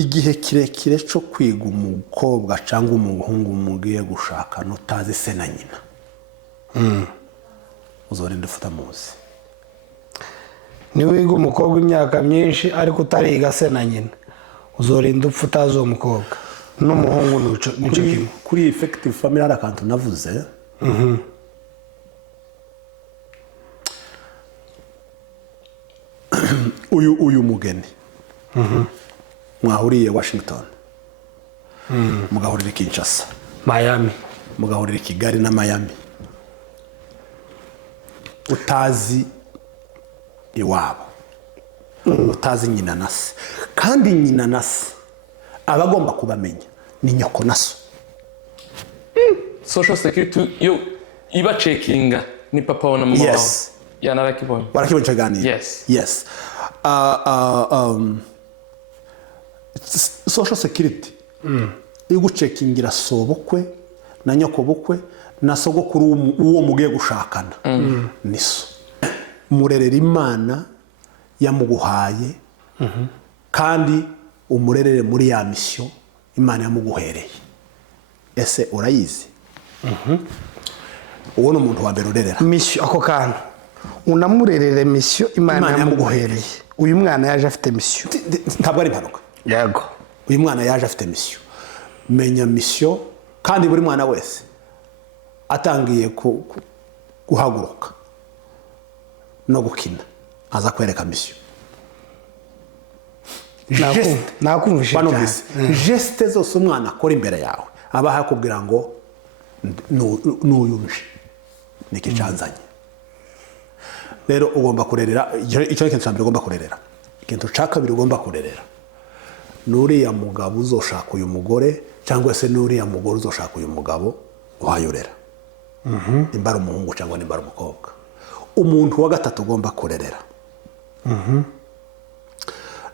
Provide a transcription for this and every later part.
igihe kirekire cyo kwiga umukobwa cyangwa umuhungu mugiye gushaka nutazi se na nyina uzorinda ufata muzi. niwiga umukobwa imyaka myinshi ariko utariga se na nyina uzorinda upfa utazi uwo mukobwa n'umuhungu nico kimwe. Kuri effective family hari akantu navuze uyu mugeni mwahuriye Washington mugahurira Kinshasa Miami mugahurira Kigali na Miami utazi iwabo utazi nyina na se kandi nyina na se abagomba kubamenya ni nyoko na so. Social security yo iba checkinga ni papa wana mama. Yes. Ya narakibonye. Barakibonye cyane. Yes. Social security igucekingira sobukwe na nyoko bukwe na sogokuru uwo mugiye gushakana niso murerera Imana yamuguhaye kandi umurerere muri ya mission Imana yamuguhereye. Ese urayizi? Uwo no muntu wa mbere urerera mission ako kantu unamurerere mission Imana yamuguhereye. Uyu mwana yaje afite mission ntabwo ari impanuka. Yego uyu mwana yaje afite mission. Menya mission kandi buri mwana wese atangiye guhaguruka no gukina aza kwereka mission. Nakumvishe cyane. Geste zose umwana akora imbere yawe aba hakubwira ngo n'uyunje niki canzanye. Rero ugomba kurerera icyo kintu cyambere ugomba kurerera. Ikintu cakabiri ugomba kurerera nuriya mugabo uzoshaka uyu mugore cyangwa se nuriya mugore uzoshaka uyu mugabo uhayorera. Nimbara umuhungu cyangwa nimbara umukobwa. Umuntu wa gatatu ugomba kurerera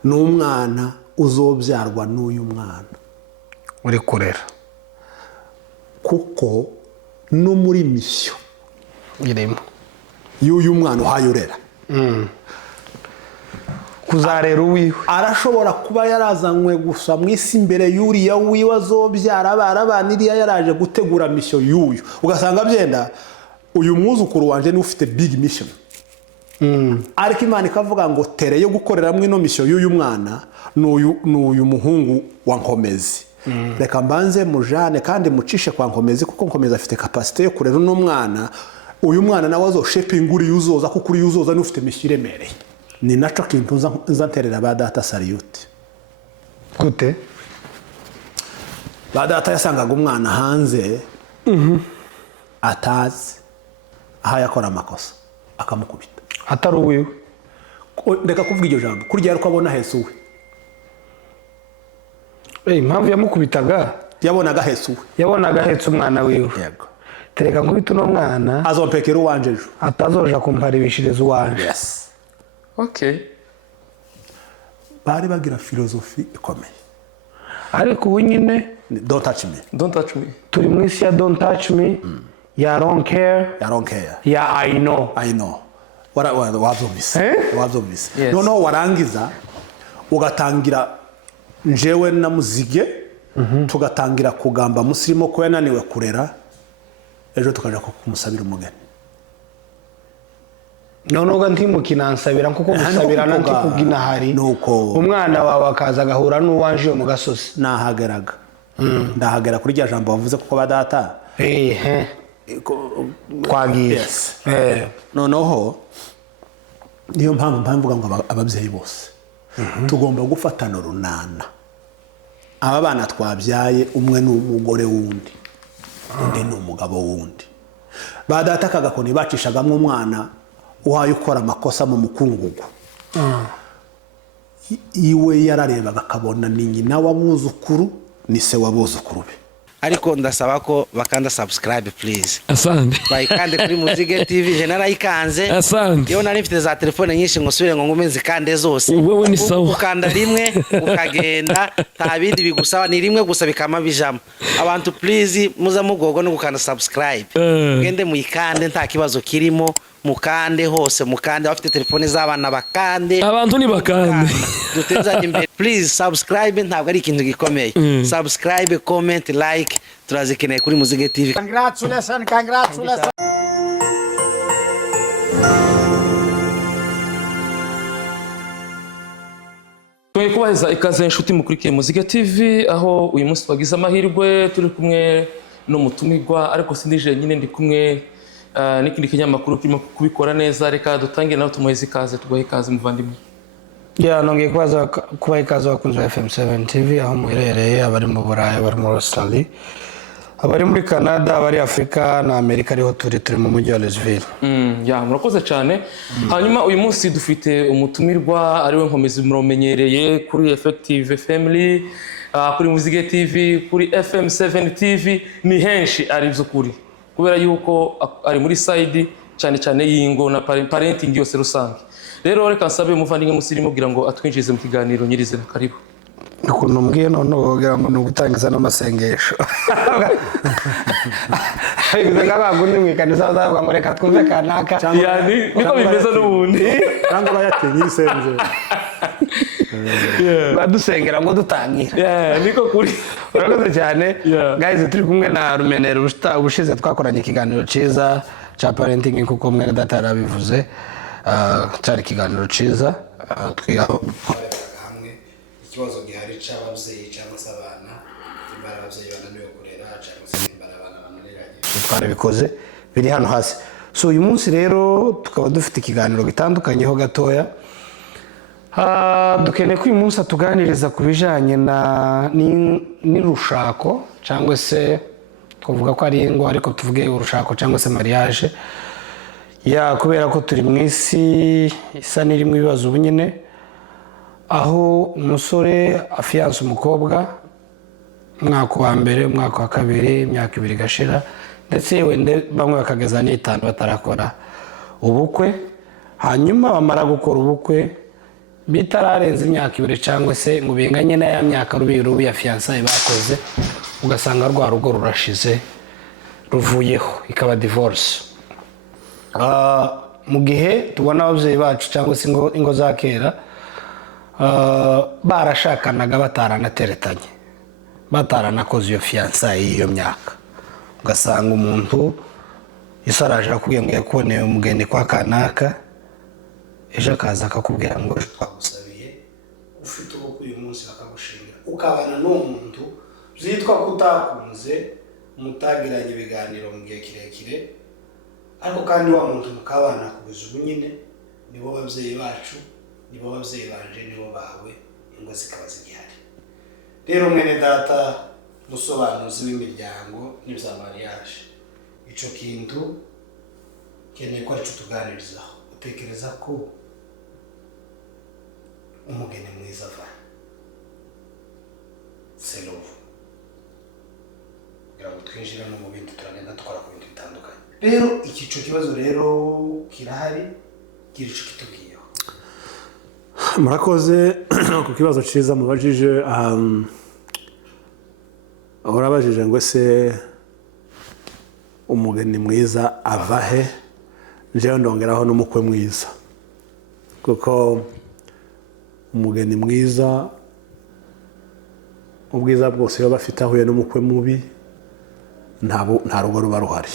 n'umwana uzobyarwa n'uyu mwana uri kurera kuko no muri mission irimo y'uyu mwana uhayorera kuzarera uwiwe arashobora kuba yarazanywe gusa mwisi imbere y'uriya wiwe azobyara barabaniriya yaraje gutegura mission y'uyu ugasanga byenda uyu mwuzukuru wanje ni ufite big mission ariko Imana ikavuga ngo tere yo gukorera mwe no mission y'uyu mwana n'uyu muhungu wa Nkomezi. Reka mbanze mujane kandi mucishe kwa Nkomezi kuko Nkomezi afite capacity yo kurera no mwana. Uyu mwana nawe azo shaping uri yuzoza kuko uri yuzoza n'ufite mission iremereye. Ni naco kintu nzanterera ba data salute. Gute ba data yasangaga umwana hanze atazi aha yakora amakosa akamukubita atari uwiwe. Ndeka kuvuga iryo jambo kurya yariko abona Yesu we. Impamvu yamukubitaga yabonaga Yesu. Yabonaga hetse umwana wiwe. Yego. Tereka nkubita no mwana azompekera uwanje ejo atazoja kumparibishiriza uwanje. Yes. Okay. Bari bagira filosofi ikomeye. Ariko ubu nyine Don't touch me. Don't touch me. turi mu isi ya don't touch me. Ya don't care. I don't care. Ya I know. I know. Wavyumvise. Wavyumvise. Yes. Noneho warangiza ugatangira njewe na muzige tugatangira kugamba musirimo ko yananiwe kurera ejo tukaja kumusabira umugeni. Noneho ntimukinansabira kuko gusabirana ntikugina hari umwana wawe akaza agahura n'uwanje mu gasozi. Nahageraga ndahagera kuri rya jambo bavuze kuko badata twagiye. Noneho niyo mpamvu mvuga ngo ababyeyi bose tugomba gufatana runana. Aba bana twabyaye umwe n'umugore wundi undi n'umugabo wundi. Badata kagakoni bacishagamwe umwana uhaye ukora amakosa mu mukungugu. Iwe yararebaga akabona ni nyina wabuzukuru ni se wabuzukuru be. Ariko ndasaba ko bakanda subscribe please. Asante. Bayikande kuri Muzige TV je narayikanze. Asante. Yo nari mfite za telefone nyinshi ngo subire ngo ngumenze kande zose. Wewe ni sawa. Ukanda rimwe ukagenda nta bindi bigusaba ni rimwe gusa bikama bijama. Abantu please muza mugogo no gukanda subscribe. Gende muyikande nta kibazo kirimo mukande hose mukande abafite telefone z'abana bakande abantu ni bakande dutezanye imbere please subscribe ntabwo ari ikintu gikomeye subscribe comment like turazikeneye kuri Muzige TV. Congratulations. Tugiye kubaheza ikaze inshuti mukurikiye Muzige TV aho uyu munsi twagize amahirwe turi kumwe n'umutumirwa ariko sindije nyine ndi kumwe n'ikindi kinyamakuru kirimo kubikora neza. Reka dutangire nawe tumuheze ikaze, tugohe ikaze muvandimwe. Nongeye kubaha ikaze abakunzi ba FM7 TV aho muherereye, abari mu Burayi, abari muri Australia, abari muri Canada, abari Afrika na Amerika, ariho turi mu mujyi wa Louisville. Murakoze cyane. Hanyuma uyu munsi dufite umutumirwa ariwe Nkomezi muromenyereye kuri Effective Family, kuri Muzige TV, kuri FM7 TV, ni henshi ari by'ukuri kubera yuko ari muri side cyane y'ingo na parenting yose rusange. Rero reka nsabe umuvandimwe musirimu kugira ngo atwinjize mu kiganiro nyirizina. Karibu. Ukuntu mbwiye none wogira ngo nugutangiza n'amasengesho. Bivuga bagundi mwikanisa bazavuga ngo reka twumve kanaka. Niko bimeze n'ubundi. Cyangwa bayatenye isenze. Badusengera ngo dutangira. Niko kuri. Urakoze cyane. Guys, turi kumwe na Rumenero ubushize twakoranye ikiganiro cyiza cha parenting kuko mwene data yarabivuze. Cyari ikiganiro cyiza twigaho hamwe ikibazo gihari cy'ababyeyi cyangwa se abana, imbara ababyeyi bananiwe kurera cyangwa se imbara abana bananiranye, twarabikoze biri hano hasi. So uyu munsi rero tukaba dufite ikiganiro gitandukanye ho gatoya. Dukeneye ko uyu munsi atuganiriza ku bijanye n'urushako cyangwa se kuvuga ko ari ingo ariko tuvuge urushako cyangwa se mariage. Kubera ko turi mu isi isa n'irimo ibibazo ubu nyine, aho umusore afiyanse umukobwa umwaka wa mbere, umwaka wa kabiri, imyaka 2 igashira, ndetse wende bamwe bakageza n'5 batarakora ubukwe. Hanyuma bamara gukora ubukwe bitararenza imyaka 2 cyangwa se ngo binganye na ya myaka rubi ya fiyansaye bakoze, ugasanga rwa rugo rurashize ruvuyeho, ikaba divorce. Mu gihe tubona ababyeyi bacu cyangwa se ingo za kera barashakanaga bataranateretanye, bataranakoze iyo fiyansaye y'iyo myaka, ugasanga umuntu isaraje akubwiye ngo yakuboneye umugeni kwa kanaka, ejo akaza akakubwira ngo twagusabiye ufite ubukwe uyu munsi bakagushingira, ukabana n'uwo muntu byitwa kutakunze, mutagiranye ibiganiro mu gihe kirekire, ariko kandi wa muntu mukabana kugeza ubu nyine nibo babyeyi bacu, nibo babyeyi banje, nibo bawe, ingo zikaba zigihari. Rero mwene data musobanuzi w'imiryango n'ibya mariage, ico kintu keneye ko ari cyo tuganirizaho. Utekereza ko umugeni mwiza va selovu kugira ngo twinjire mu bintu turagenda dukora ku bintu bitandukanye. Rero ikico kibazo rero kirahari, kirico kitubwiyeho. Murakoze ku kibazo cyiza mubajije. Urabajije ngo ese umugeni mwiza ava he? Njewe ndongeraho n'umukwe mwiza, kuko umugeni mwiza ubwiza bwose iyo bafite ahuye n'umukwe mubi nta rugo ruba ruhari.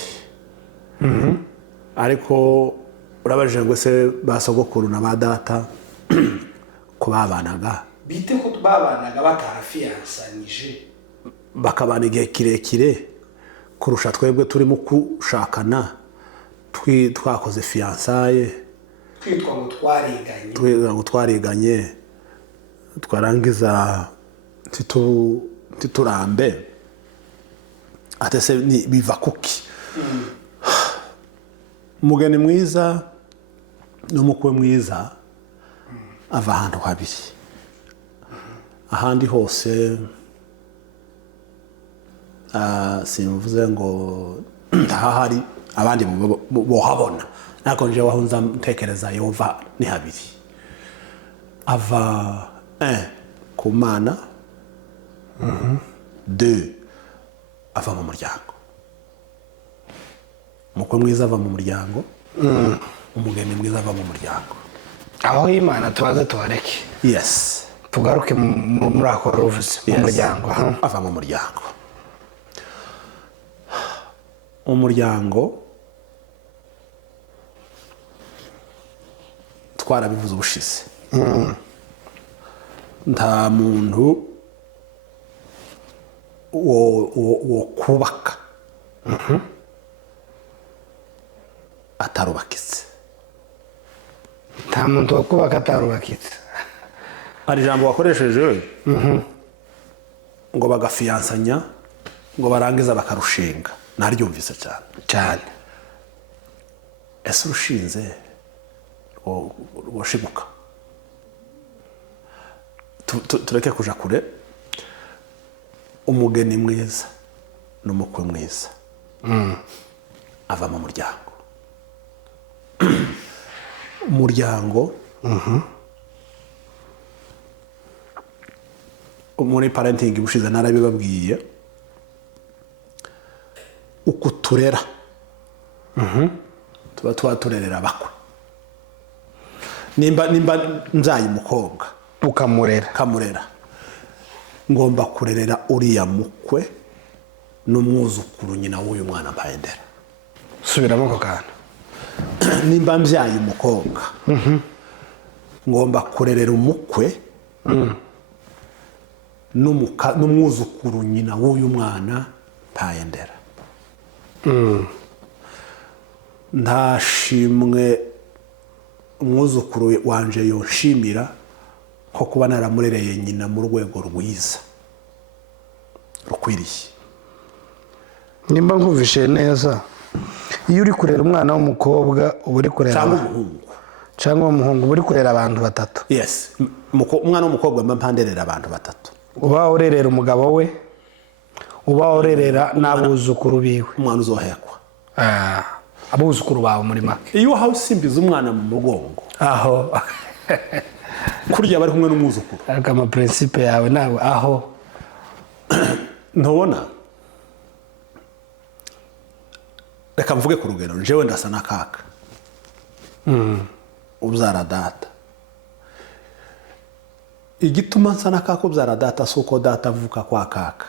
Ariko urabajije ngo se basogokuru na ba data ko babanaga bite ko babanaga batarafiyansanyije, bakabana igihe kirekire kurusha twebwe turimo kushakana twakoze fiyansaye, twitwa ngo twariganye, twarangiza titurambe, atese biva kuki? Umugeni mwiza n'umukwe mwiza ava ahantu habiri. Ahandi hose simvuze ngo ndahari abandi bohabona, nako nje wahunza ntekereza Yehova ni habiri. Ava ku Mana, 2 ava mu muryango. Umukwe mwiza ava mu muryango, umugeni mwiza ava mu muryango. aho Imana tubaze tuhareke Yes. tugaruke muri ako ruvuze mu muryango. Ava mu muryango. Umuryango twarabivuze ubushize. Nta muntu wo kubaka atarubakitse. nta muntu wo kubaka atarubakitse. Hari ijambo wakoresheje ngo bagafiyansanya ngo barangiza bakarushinga. Naryumvise cyane. Ese urushinze rwoshiguka? Tureke kuja kure. Umugeni mwiza n'umukwe mwiza ava mu muryango. Umuryango muri parenting bushize narabibabwiye uko turera tuba twaturerera abakwe. Nimba nzaye umukobwa kamurera ngomba kurerera uriya mukwe n'umwuzukuru nyina w'uyu mwana mpayendera. subiramo ako kantu. Nimba mbyaye umukobwa ngomba kurerera umukwe n'umwuzukuru nyina w'uyu mwana mpayendera. Ntashimwe umwuzukuru wanje yonshimira ko kuba naramurereye nyina mu rwego rwiza rukwiriye. Nimba nkumvishe neza, iyo uri kurera umwana w'umukobwa uba uri kurera cyangwa umuhungu uba uri kurera abantu batatu. Yes, umwana w'umukobwa mba mpanderera abantu batatu. Uba urerera umugabo we, uba urerera n'abuzukuru biwe. Umwana uzohekwa. Abuzukuru bawe muri make. Iyo hawe usimbiza umwana mu mugongo aho kurya bari kumwe n'umwuzukuru. Akama principe yawe nawe aho ntubona. Reka mvuge ku rugero, njewe ndasa na kaka ubyara data. Igituma nsa na kaka ubyara data si uko data avuka kwa kaka.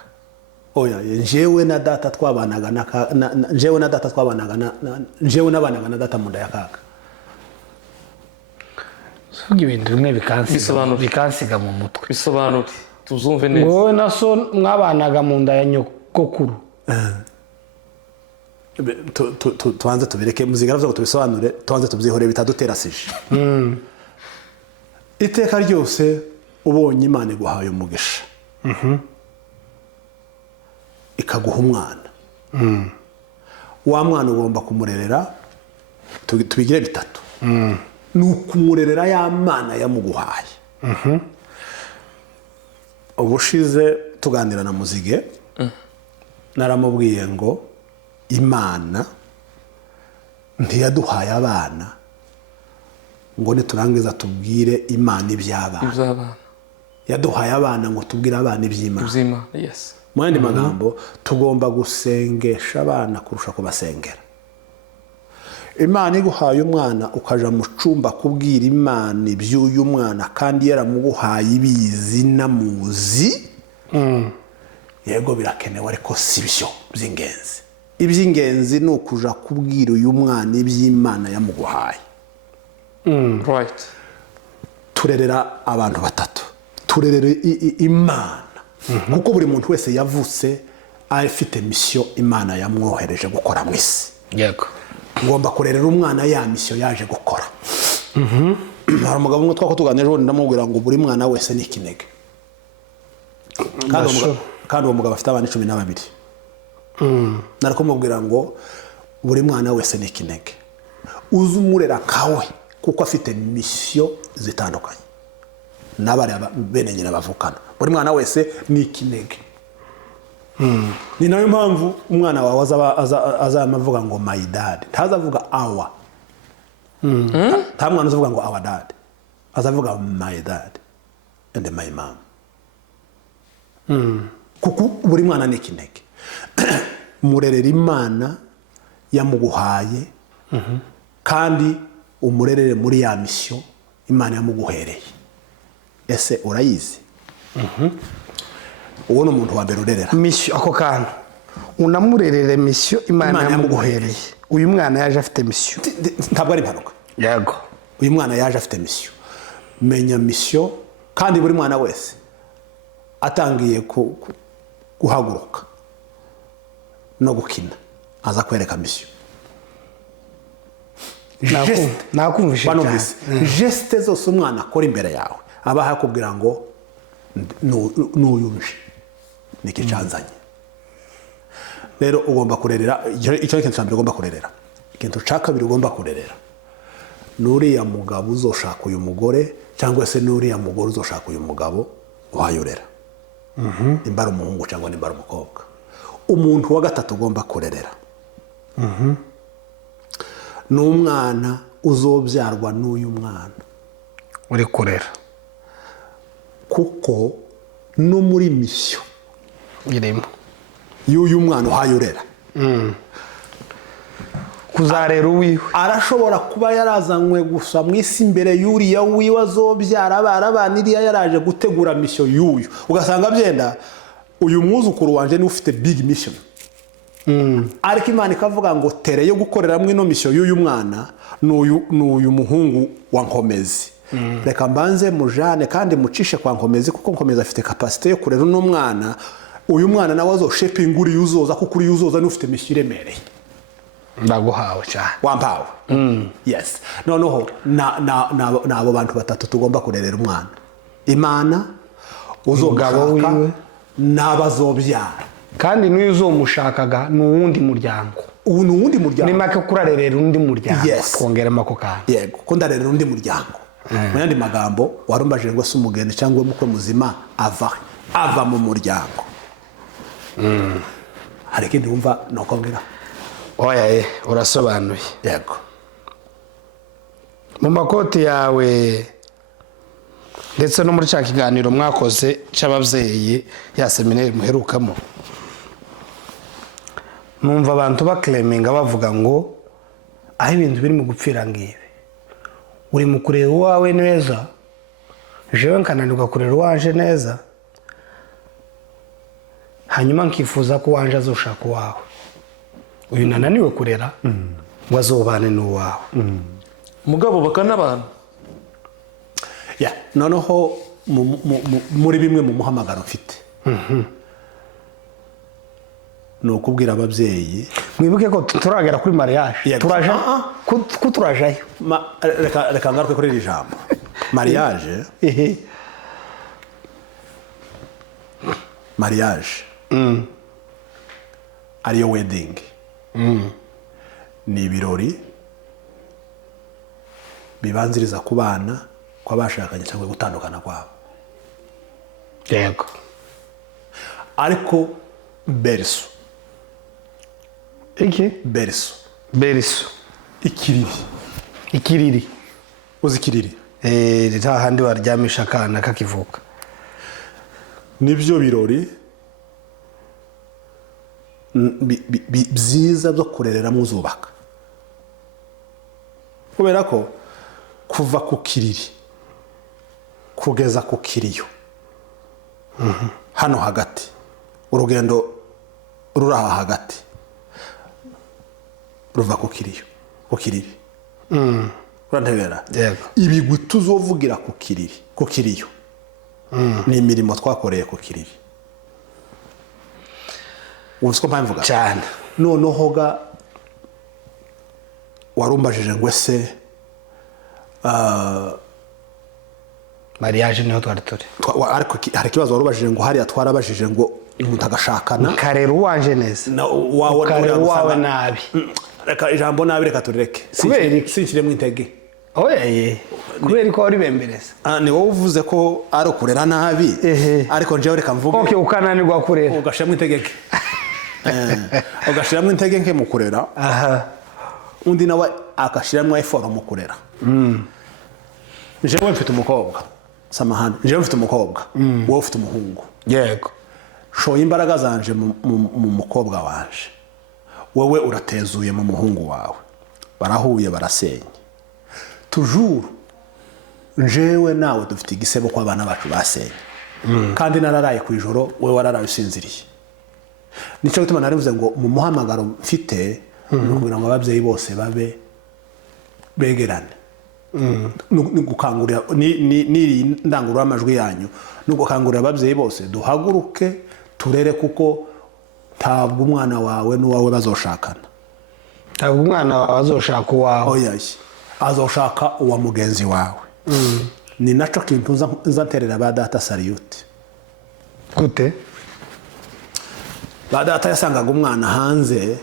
Oya, njewe na data twabanaga na data mu nda ya kaka. Sugi ibintu bimwe bikansiga mu mutwe. Bisobanure tuzumve neza. Wowe na so mwabanaga mu nda ya nyokokuru. Tubanze tubireke muzigara byo tubisobanure, tubanze tubyihore bitaduterasije. Iteka ryose ubonye Imana iguhaye umugisha ikaguha umwana, wa mwana ugomba kumurerera tubigire bitatu. Ni ukumurerera ya Mana yamuguhaye. Ubushize tuganira na Muzige naramubwiye ngo Imana ntiyaduhaye abana ngo niturangiza tubwire Imana iby'abana. Yaduhaye abana ngo tubwire abana iby'Imana. Yes. Mu yandi magambo tugomba gusengesha abana kurusha kubasengera. Imana iguhaye umwana ukaja mu cumba kubwira Imana iby'uyu mwana kandi yaramuguhaye ibizi namuzi. Yego birakenewe ariko si byo by'ingenzi. Iby'ingenzi ni ukuja kubwira uyu mwana iby'Imana yamuguhaye. Right. Turerera abantu batatu. Turerera Imana. Kuko buri muntu wese yavutse afite mission Imana yamwohereje gukora mu isi. Yego. Ngomba kurerera umwana ya mission yaje gukora. Hari umugabo umwe twako tuganije ubundi ndamubwira ngo buri mwana wese ni ikinege. Kandi uwo mugabo afite abana 12. Nariko mubwira ngo buri mwana wese ni ikinege. Uzumurera kawe kuko afite mission zitandukanye. Nabari bene nyina bavukana. Buri mwana wese ni ikinege. Ni nayo mpamvu umwana wawe azamavuga ngo my dad. Ntazavuga our. Nta mwana uzavuga ngo our dad. Azavuga my dad and my mom. Kuko buri mwana ni ikinege. Murerera Imana yamuguhaye kandi umurerere muri ya misiyo imana yamuguhereye. Ese urayizi? Uwo ni umuntu wa mbere urerera misiyo. Ako kantu unamurerere misiyo imana yamuguhereye. Uyu mwana yaje afite misiyo, ntabwo ari impanuka. yego, Uyu mwana yaje afite misiyo. Menya misiyo, kandi buri mwana wese atangiye guhaguruka no gukina aza kwereka misiyo. nakumvishe cyane. Geste zose umwana akora imbere yawe aba hakubwira ngo n'uyuje niki canzanye. Rero ugomba kurerera, icyo ni ikintu cya mbere ugomba kurerera. Ikintu cya kabiri ugomba kurerera, n'uriya mugabo uzoshaka uyu mugore cyangwa se n'uriya mugore uzoshaka uyu mugabo wayorera, nimba ari umuhungu cyangwa nimba ari umukobwa. Umuntu wa gatatu ugomba kurerera n'umwana uzobyarwa n'uyu mwana uri kurera, kuko no muri misiyo irimo y'uyu mwana uhayorera kuzarera uwiwe. arashobora kuba yarazanywe gusa mu isi imbere y'uriya wiwe azobyara abana yaraje gutegura misiyo y'uyu, ugasanga byenda uyu mwuzukuru wanje ni ufite big mission. Ariko Imana ikavuga ngo tere yo gukoreramo ino misiyo y'uyu mwana n'uyu muhungu wa Nkomezi. Reka mbanze mujane kandi mucishe kwa Nkomezi, kuko Nkomezi afite kapasite yo kurera uno mwana. Uyu mwana nawe azoshepinga uri uzoza, kuko uri uzoza ni ufite misiyo iremereye. Ndaguhawe cyane, Wampawe. Yes. Noneho nabo bantu batatu tugomba kurerera umwana. Imana, umugabo wiwe, n'abazobyara. kandi n'uyu uzomushakaga ni uwundi muryango. Ubu ni uwundi muryango. Ni make kurarerera undi muryango. Yes. Kongeramo ako kantu. Yego, ko ndarerera undi muryango. Mu yandi magambo, warumbajije ngo se umugeni cyangwa umukwe muzima ava mu muryango. Hari ikindi wumva nokongera? Oya, urasobanuye. Yego. Mu makoti yawe ndetse no muri cya kiganiro mwakoze cy'ababyeyi ya seminari muherukamo, numva abantu bakleminga bavuga ngo aho ibintu biri mu gupfira ngibi, uri mu kureba uwawe neza, jewe nkananirwa kurera uwanje neza, hanyuma nkifuza ko uwanje azoshaka uwawe. Uyu nananiwe kurera ngo azobane n'uwawe. mugabo bakanabana. Noneho muri bimwe mu muhamagaro mfite ni ukubwira ababyeyi, mwibuke ko turagera kuri mariage, turaje ko turajayo. reka ngaruke kuri iri jambo mariage. Mariage ariyo wedding, ni ibirori bibanziriza kubana kw'abashakanye cyangwa gutandukana kwabo. Yego. Ariko berso, iki berso, ikiriri, uzi ikiriri? Rita handi waryamisha akana kakivuka. Nibyo birori byiza byo kurereramo uzubaka, kubera ko kuva ku kiriri kugeza ku kiriyo hano hagati, urugendo ruri aha hagati ruva ku kiriyo, ku kiriri. Urantebera? Yego. Ibigwi tuzovugira ku kiriri, ku kiriyo ni imirimo twakoreye ku kiriri. Uzi ko mpamvuga cyane. Noneho ga warumbajije ngo ese mariage niho twari turi, ariko hari ikibazo warubajije ngo hariya twarabajije ngo umuntu agashakana karera uwanje neza, karera uwawe nabi. Reka ijambo nabi reka turireke, sinshyiremo intege. Oya, kubera ko wari bembereza. Ni wowe uvuze ko ari ukurera nabi, ariko njyewe reka mvuge. Okay, ukananirwa kurera, ugashiramo integeke. Ugashiramo integeke mu kurera, undi nawe agashiramo effort mu kurera. Njyewe mfite umukobwa, samahane, njyewe mfite umukobwa, wowe ufite umuhungu. Yego. Shoye imbaraga zanje mu mukobwa wanje, wowe uratezuye mu muhungu wawe. barahuye barasenye tujuru njewe nawe dufite igisebo ko abana bacu basenye kandi nararaye ku ijoro we wararaye usinziriye nicyo gituma narivuze ngo mu muhamagaro mfite kugira ngo ababyeyi bose babe begerane ni gukangurira n'iri ndangururamajwi yanyu no gukangurira ababyeyi bose duhaguruke turere kuko ntabwo umwana wawe n'uwawe bazoshakana ntabwo umwana wawe azoshaka uwawe oya azoshaka uwa mugenzi wawe ni nacyo kintu nza nterera ba data sariyuti gute ba data yasangaga umwana hanze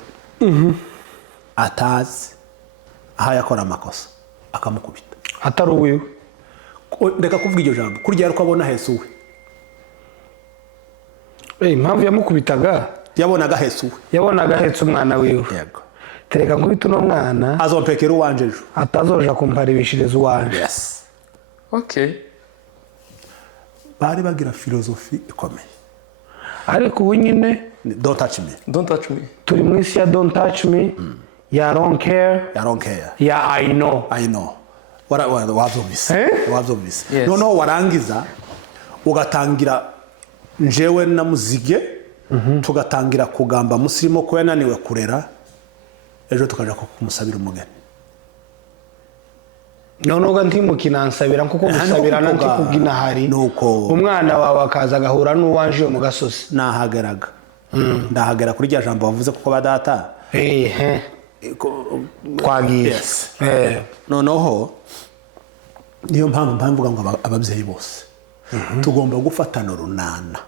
atazi aho yakora amakosa akamukubita atari uwiwe reka kuvuga iryo jambo kurya ariko abona hese uwe impamvu yamukubitaga yabonaga hese uwe yabonaga ahetse umwana wiwe yego tereka nkubita uno mwana azompekera uwanje ejo atazoja kumparibishiriza uwanje yes okay bari bagira filozofi ikomeye ariko ubu nyine don't touch me don't touch me turi mu isi ya don't touch me ya don't care I don't care ya I know I know wabyumvise wabyumvise Yes. noneho warangiza ugatangira njewe na muzige tugatangira kugamba musirimo ko yananiwe kurera ejo tukaja kumusabira umugeni noneho ntimukinansabira kuko gusabirana ntikubwina hari nuko umwana wawe akaza agahura n'uwanje yo mu gasozi nahageraga ndahagera kuri rya jambo wavuze kuko badata twagiye yes noneho niyo mpamvu mvuga ngo ababyeyi bose tugomba gufatana urunana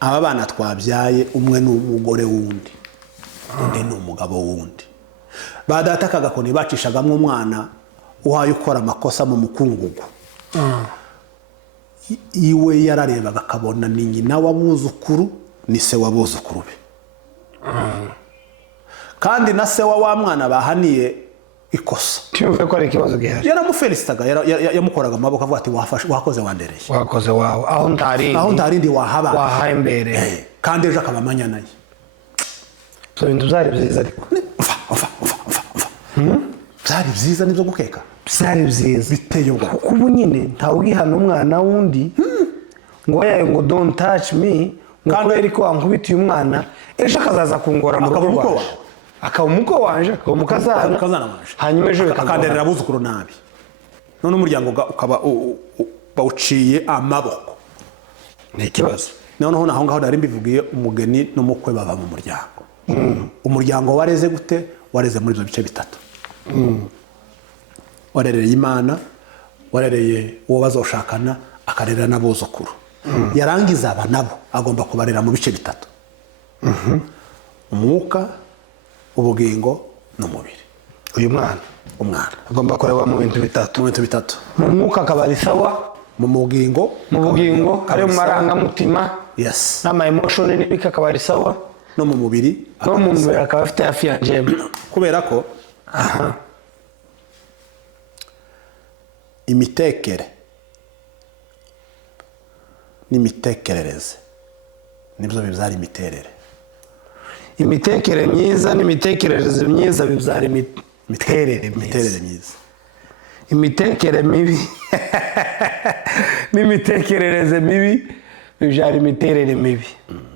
aba bana twabyaye umwe ni umugore wundi undi ni umugabo wundi ba data kagakoni bacishagamo umwana uhaye ukora amakosa mu mukungugu iwe yararebaga akabona ni nyina w'abuzukuru ni se w'abuzukuru be kandi na se wa mwana bahaniye ikosa cyumve ko ari ikibazo gihari yaramufelicitaga yamukoraga amaboko avuga ati wakoze wandereye wakoze wawe aho ntarindi wahaba wahaye imbere kandi ejo akaba amanyana ye so bintu byari byiza ariko byari byiza nibyo gukeka byari byiza biteye ubwoba kuko ubu nyine ntawugihana umwana wundi ngo yayo ngo don't touch me ngo kubera ko wankubitiye umwana ejo akazaza kungora mu rugo rwawe akaba umuko wanje akaba umukazana wanje hanyuma ejo akanderera abuzukuru nabi none umuryango ukaba bawuciye amaboko ni ikibazo noneho naho ngaho nari mbivugiye umugeni n'umukwe baba mu muryango umuryango wareze gute wareze muri ibyo bice bitatu warereye imana warereye uwo bazoshakana akarera n'abuzukuru yarangiza aba nabo agomba kubarera mu bice bitatu umwuka ubugingo n'umubiri uyu mwana agomba kureba mu bintu bitatu mu mwuka akaba ari sawa mu bugingo ari mu marangamutima yes n'ama emotion n'ibika akaba ari sawa no mu mubiri akaba afite hafi ya njema kubera ko imitekere n'imitekerereze nibyo bibyara imiterere imitekere myiza n'imitekerereze myiza bibyara imiterere myiza imitekere mibi n'imitekerereze mibi bibyara imiterere mibi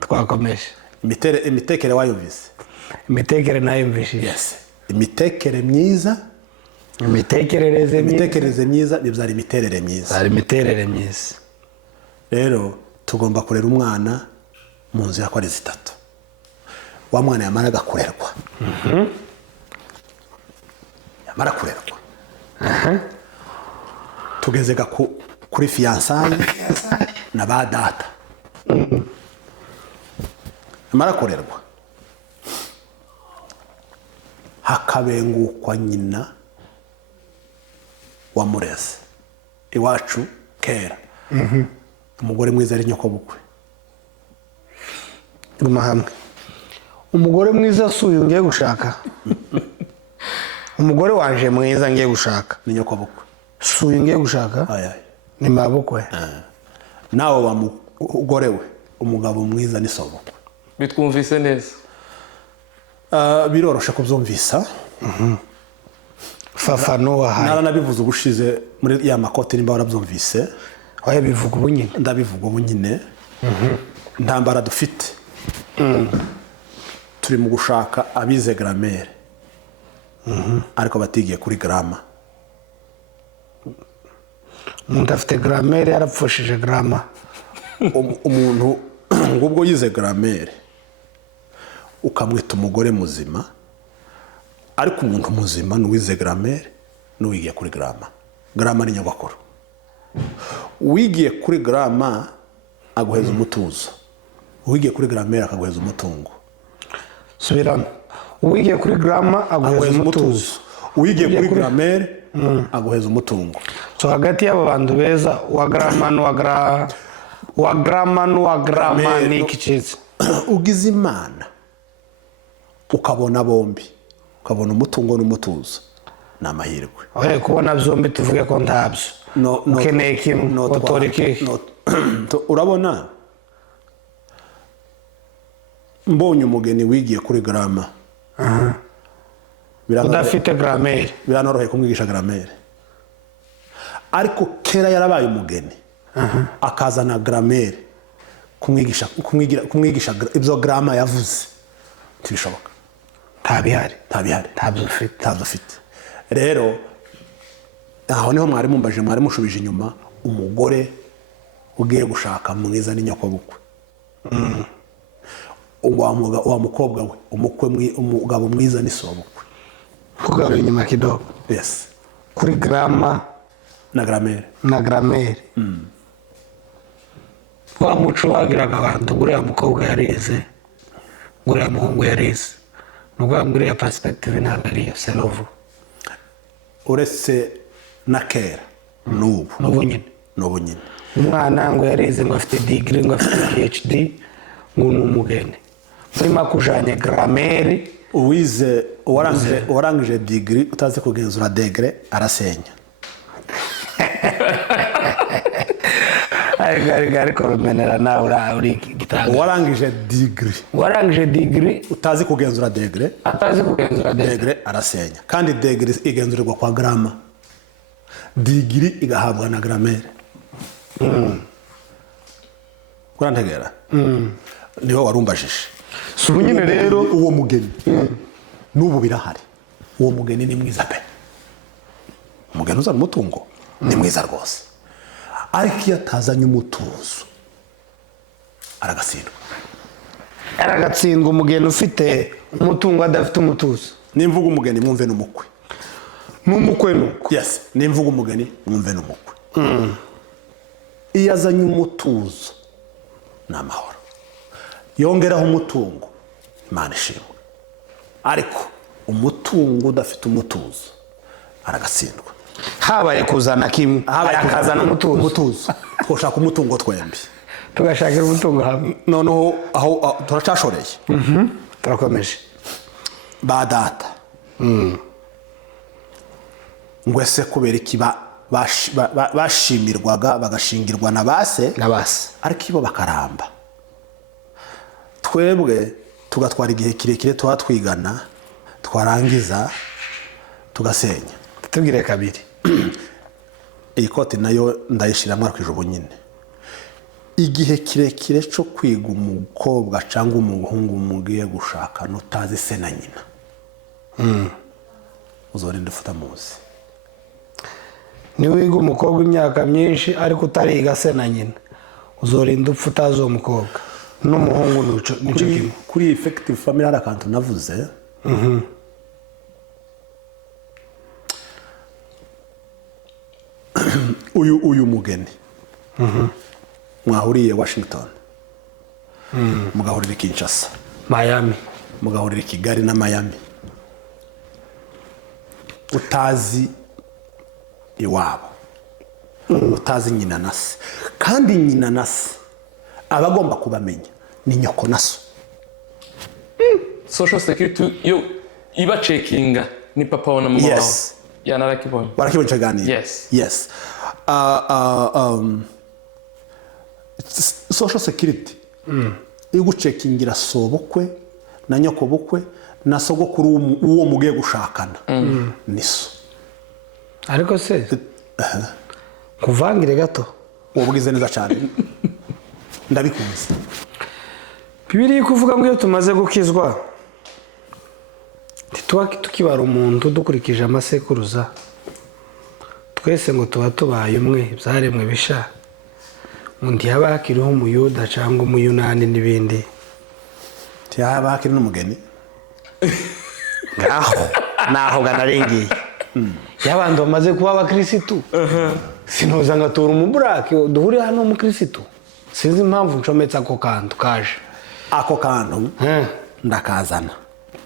twakomeje imitekere wayumvise imitekere nayumvise yes imitekere myiza imitekerereze myiza bibyara imiterere myiza rero tugomba kurera umwana mu nzira ko ari zitatu wa mwana yamaraga kurerwa tugeze kuri fiyansaye na ba data yamara kurerwa hakabengukwa nyina wamureze iwacu kera umugore mwiza ari nyoko bukwe guma hamwe umugore mwiza suyu ngiye gushaka umugore wanje mwiza ngiye gushaka ni nyoko bukwe suyu ngiye gushaka ni mabukwe nawe wa mugore we umugabo mwiza ni sobukwe bitwumvise neza biroroshe kubyumvisa fafano wahari naranabivuze ubushize muri ya makote nimba warabyumvise oya bivuga ubu nyine ndabivuga ubu nyine ntambara dufite turi mu gushaka abize grammaire ariko batigiye kuri grama umuntu afite grammaire yarapfushije grama umuntu ngubwo yize grammaire ukamwita umugore muzima ariko umuntu muzima n'uwize grammaire n'uwigiye kuri grama ni nyogokuru wigiye kuri grama aguheza umutuzo uwigiye kuri grammaire akaguheza umutungo subiramo uwigiye kuri grama aguheza umutuzo uwigiye kuri grammaire aguheza umutungo so hagati y'abo bantu beza wa grama n'uwa grama ni iki cyiza ugize imana ukabona bombi ukabona umutungo n'umutuzo ni amahirwe oya kubona byombi tuvuge ko ntabyo ukeneye kimwe utora ikihe urabona mbonye umugeni wigiye kuri grama udafite grammaire biranoroheye kumwigisha grammaire ariko kera yarabaye umugeni akazana grammaire kumwigisha ibyo grama yavuze ntibishoboka ntabihari ntabyo ufite rero aho niho mwari mushubije inyuma umugore ugiye gushaka mwiza n'inyokobukwe wa mukobwa we umugabo mwiza n'isobukwe kugaruye inyuma kidogo yes kuri grama na grammaire wa muco wagiraga abantu nguriya mukobwa yarize nguriya muhungu yarize nubwo nguriya perspective ntabwo ariyo serovu uretse na kera n'ubu nyine umwana ngo yarize ngo afite degree ngo afite PhD ngo ni umugeni urimo kujanye grammaire uwize warangije degree utazi kugenzura degré arasenya ariko rumenera nawe uri gitanga warangije degree utazi kugenzura degré arasenya kandi degré igenzurirwa kwa grama degree igahabwa na grammaire kurantegera niho warumbajije subu nyine rero uwo mugeni n'ubu birahari uwo mugeni ni mwiza pe umugeni uzana umutungo ni mwiza rwose ariko iyo atazanye umutuzo aragatsindwa umugeni ufite umutungo adafite umutuzo nimvuga umugeni mwumve n'umukwe nuko yes nimvuga umugeni mwumve n'umukwe iyo azanye umutuzo ni amahoro yongeraho umutungo imana ishimwe ariko umutungo udafite umutuzo aragatsindwa habaye kuzana kimwe akazana umutuzo twashaka umutungo twembi tugashakira umutungo hamwe noneho aho turacashoreye turakomeje ba data ngo ese kubera iki bashimirwaga bagashingirwa na base ariko ibo bakaramba twebwe tugatwara igihe kirekire tuba twigana twarangiza tugasenya tubwire kabiri iyi kote nayo ndayishyiramo ariko ubu nyine igihe kirekire cyo kwiga umukobwa cyangwa umuhungu mugiye gushaka nutazi se na nyina uzorinda ufata muzi niwiga umukobwa imyaka myinshi ariko utariga se na nyina uzorinda upfa utazi uwo mukobwa n'umuhungu nico kimwe kuri effective family hari akantu navuze uyu mugeni mwahuriye Washington mugahurira Kinshasa Miami mugahurira Kigali na Miami utazi iwabo utazi nyina na se kandi nyina na se abagomba kubamenya ni nyoko na so social security yo iba checkinga ni papa wa na mama wao yanarakibonye barakibonye cyane yes social security igucekingira sobukwe na nyoko bukwe na sogokuru uwo mugiye gushakana niso ariko se kuvangire gato ubwize neza cyane ndabikunze. Bibiliya kuvuga ngo iyo tumaze gukizwa ntituba tukibara umuntu dukurikije amasekuruza, twese ngo tuba tubaye umwe, byaremwe bisha, undi yaba hakiriho umuyuda cyangwa umuyunani n'ibindi, ntiyaba hakiri n'umugeni naho ganarengiye y'abantu bamaze kuba abakirisitu. Sinoza ngatura umuburake duhurira hano umukirisitu, sinzi impamvu ncometse ako kantu kaje. Ako kantu ndakazana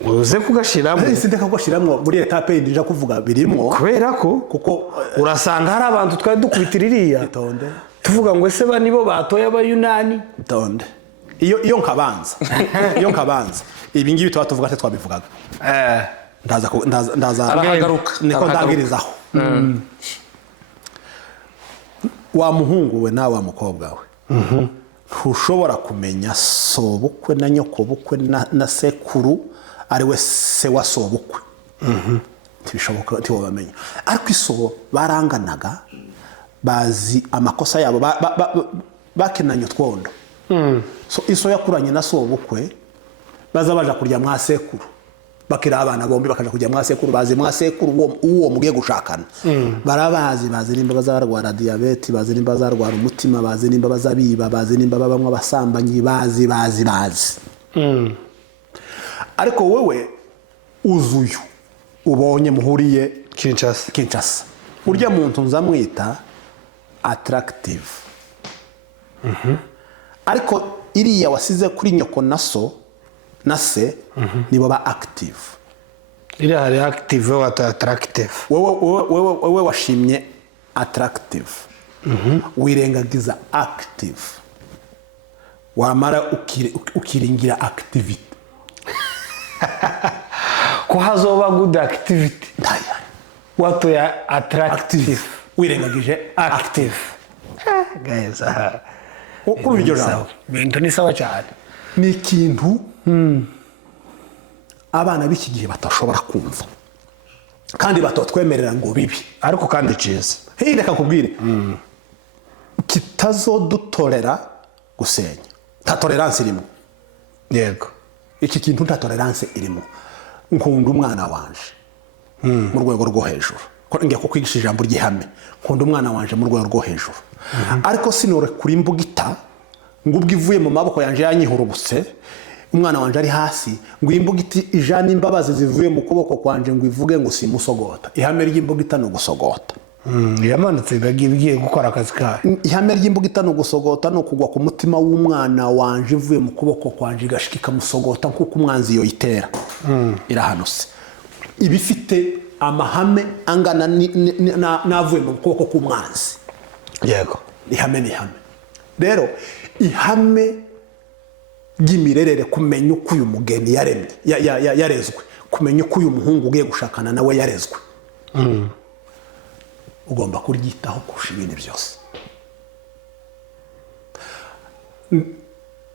uze kugashiramo, sindeka kugashiramo muri etape yindi nja kuvuga birimo, kubera ko kuko urasanga hari abantu twari dukubitira iriya tuvuga ngo ese nibo batoye abayunani tonde iyo nkabanza ibi ngibi tuba tuvuga twabivugaga ndaza aragaruka niko ndangirizaho. Wa muhungu we nawe wa mukobwa we ntushobora kumenya sobukwe na nyokobukwe na sekuru ari we se wa sobukwe, ntibishoboka ntiwabamenya. Ariko iso baranganaga, bazi amakosa yabo, bakenanye utwondo. So iso yakuranye na sobukwe baza baja kurya mwa sekuru, bakira abana bombi bakaja kujya mwa sekuru, bazi mwa sekuru uwo mugiye gushakana. Bazi nimba bazarwara diabete, bazi nimba bazarwara umutima, bazi nimba bazabiba, bazi nimba babamwe abasambanyi, bazi. Ariko wewe uzuyu ubonye muhuriye Kinshasa, urya muntu nzamwita attractive. Ariko iriya wasize kuri nyoko na se nibo ba active. iriya hari active wa attractive. Wewe washimye attractive, wirengagiza active, wamara ukiringira activity. Ko hazoba good activity wato ya attractive, wirengagije active. Guys, uko bijyo nawe bintu ni sawa cyane, ni ikintu abana b'iki gihe batashobora kumva kandi batotwemerera ngo bibi, ariko kandi cyiza. Reka kubwire kitazodutorera gusenya, nta tolerance irimo. Yego, iki kintu nta tolerance irimo. Nkunda umwana wanje mu rwego rwo hejuru, ngiye kukwigisha ijambo ry'ihame. Nkunda umwana wanje mu rwego rwo hejuru, ariko sinore kuri imbugita ngo ubwo ivuye mu maboko yanje yanyihurubutse, umwana wanje ari hasi ngo imbugita ijana imbabazi zivuye mu kuboko kwanje ngo ivuge ngo simusogota. Ihame ry'imbugita no gusogota. Yamanutse bigiye gukora akazi kayo. Ihame ry'imbugita no gusogota no kugwa ku mutima w'umwana wanje ivuye mu kuboko kwanje igashikika musogota nkuko umwanzi yo itera. Irahanuse ibifite amahame angana navuye mu kuboko k'umwanzi. Yego, ihame ni ihame. Rero ihame ry'imirerere, kumenya uko uyu mugeni yaremye yarezwe, kumenya uko uyu muhungu ugiye gushakana nawe yarezwe, ugomba kuryitaho kurusha ibindi byose.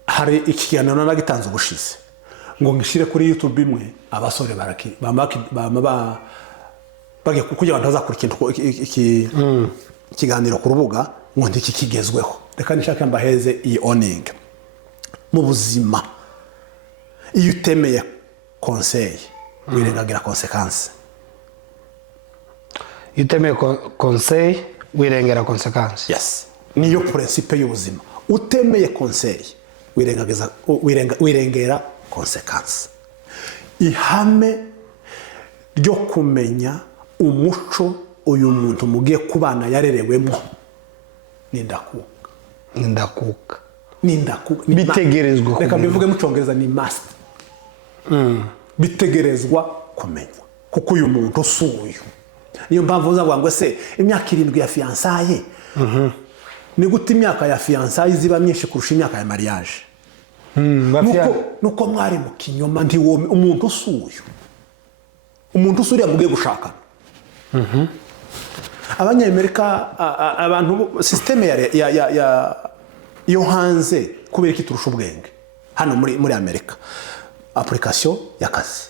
Hari ikiganiro naragitanze ubushize ngo ngishire kuri YouTube imwe, abasore bagiye kugira ngo ntazakurikira ikiganiro ku rubuga ngo ndiki kigezweho. Reka nishaka mbaheze iyi owning mu buzima. Iyo utemeye conseil wirengagira consequence. Iyo utemeye conseil wirengera consequence. Yes, niyo principe y'ubuzima. Utemeye conseil wirengera consequence. Ihame ryo kumenya umuco uyu muntu mugiye kubana yarerewemo nindakuka bitegerezwa. Reka bivuge mu Cyongereza ni must. Bitegerezwa kumenywa kuko uyu muntu usuye. Niyo mpamvu uzavuga ngo se imyaka 7 ya fiançailles ni gute imyaka ya fiançailles ziba myinshi kurusha imyaka ya mariage? Nuko mwari mu kinyoma ndi umuntu usuye. Umuntu usuriye mugiye gushakana. Abanyamerika abantu systeme ya yo hanze kubera iki turusha ubwenge hano muri Amerika. Application y'akazi,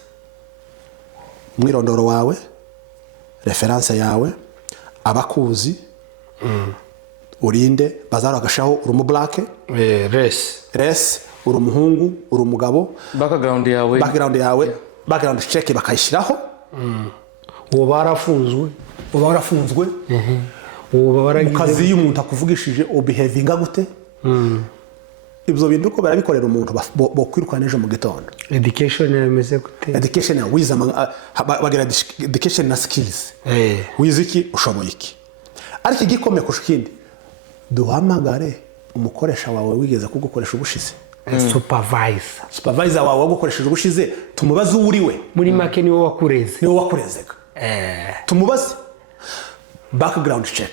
mwirondoro wawe, reference yawe, abakuzi urinde bazara bagashaho uri umu black res uri umuhungu uri umugabo background yawe background check bakayishyiraho uwo barafunzwe uwo baragize kazi y'umuntu akuvugishije ubehavinga gute ibyo bintu uko barabikorera umuntu bo kwirukana ejo mu gitondo education yameze gute education ya wiza bagira education na skills wize iki ushoboye iki ariko igikome kushikindi duhamagare umukoresha wawe wigeze kugukoresha ubushize supervisor wawe wagukoresheje ubushize tumubaze uriwe muri make niwe wakurezega tumubaze background check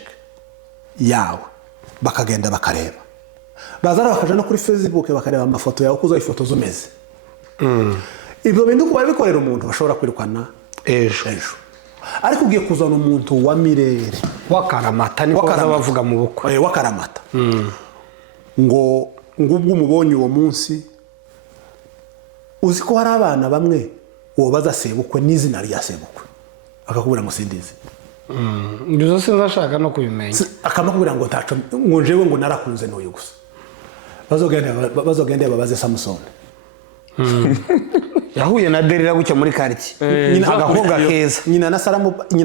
yawe bakagenda bakareba bazara bakaja no kuri Facebook bakareba amafoto yawe kuzo ifoto zumeze ibyo bintu ko barabikorera umuntu bashobora kwirukana ejo ariko ugiye kuzana umuntu wa mirere wakaramata niko bavuga mu bukwe wakaramata ngo ngubwo umubonye uwo munsi uzi ko hari abana bamwe uwo bazasebukwe n'izina rya sebukwe akakubwira ngo sindizi ndizo sinzashaka no kubimenya akamakubwira ngo ntaco ngo jewe ngo narakunze n'uyu gusa bazogende babaze Samson yahuye na Derira gucya muri quartier nyina agakobwa keza nyina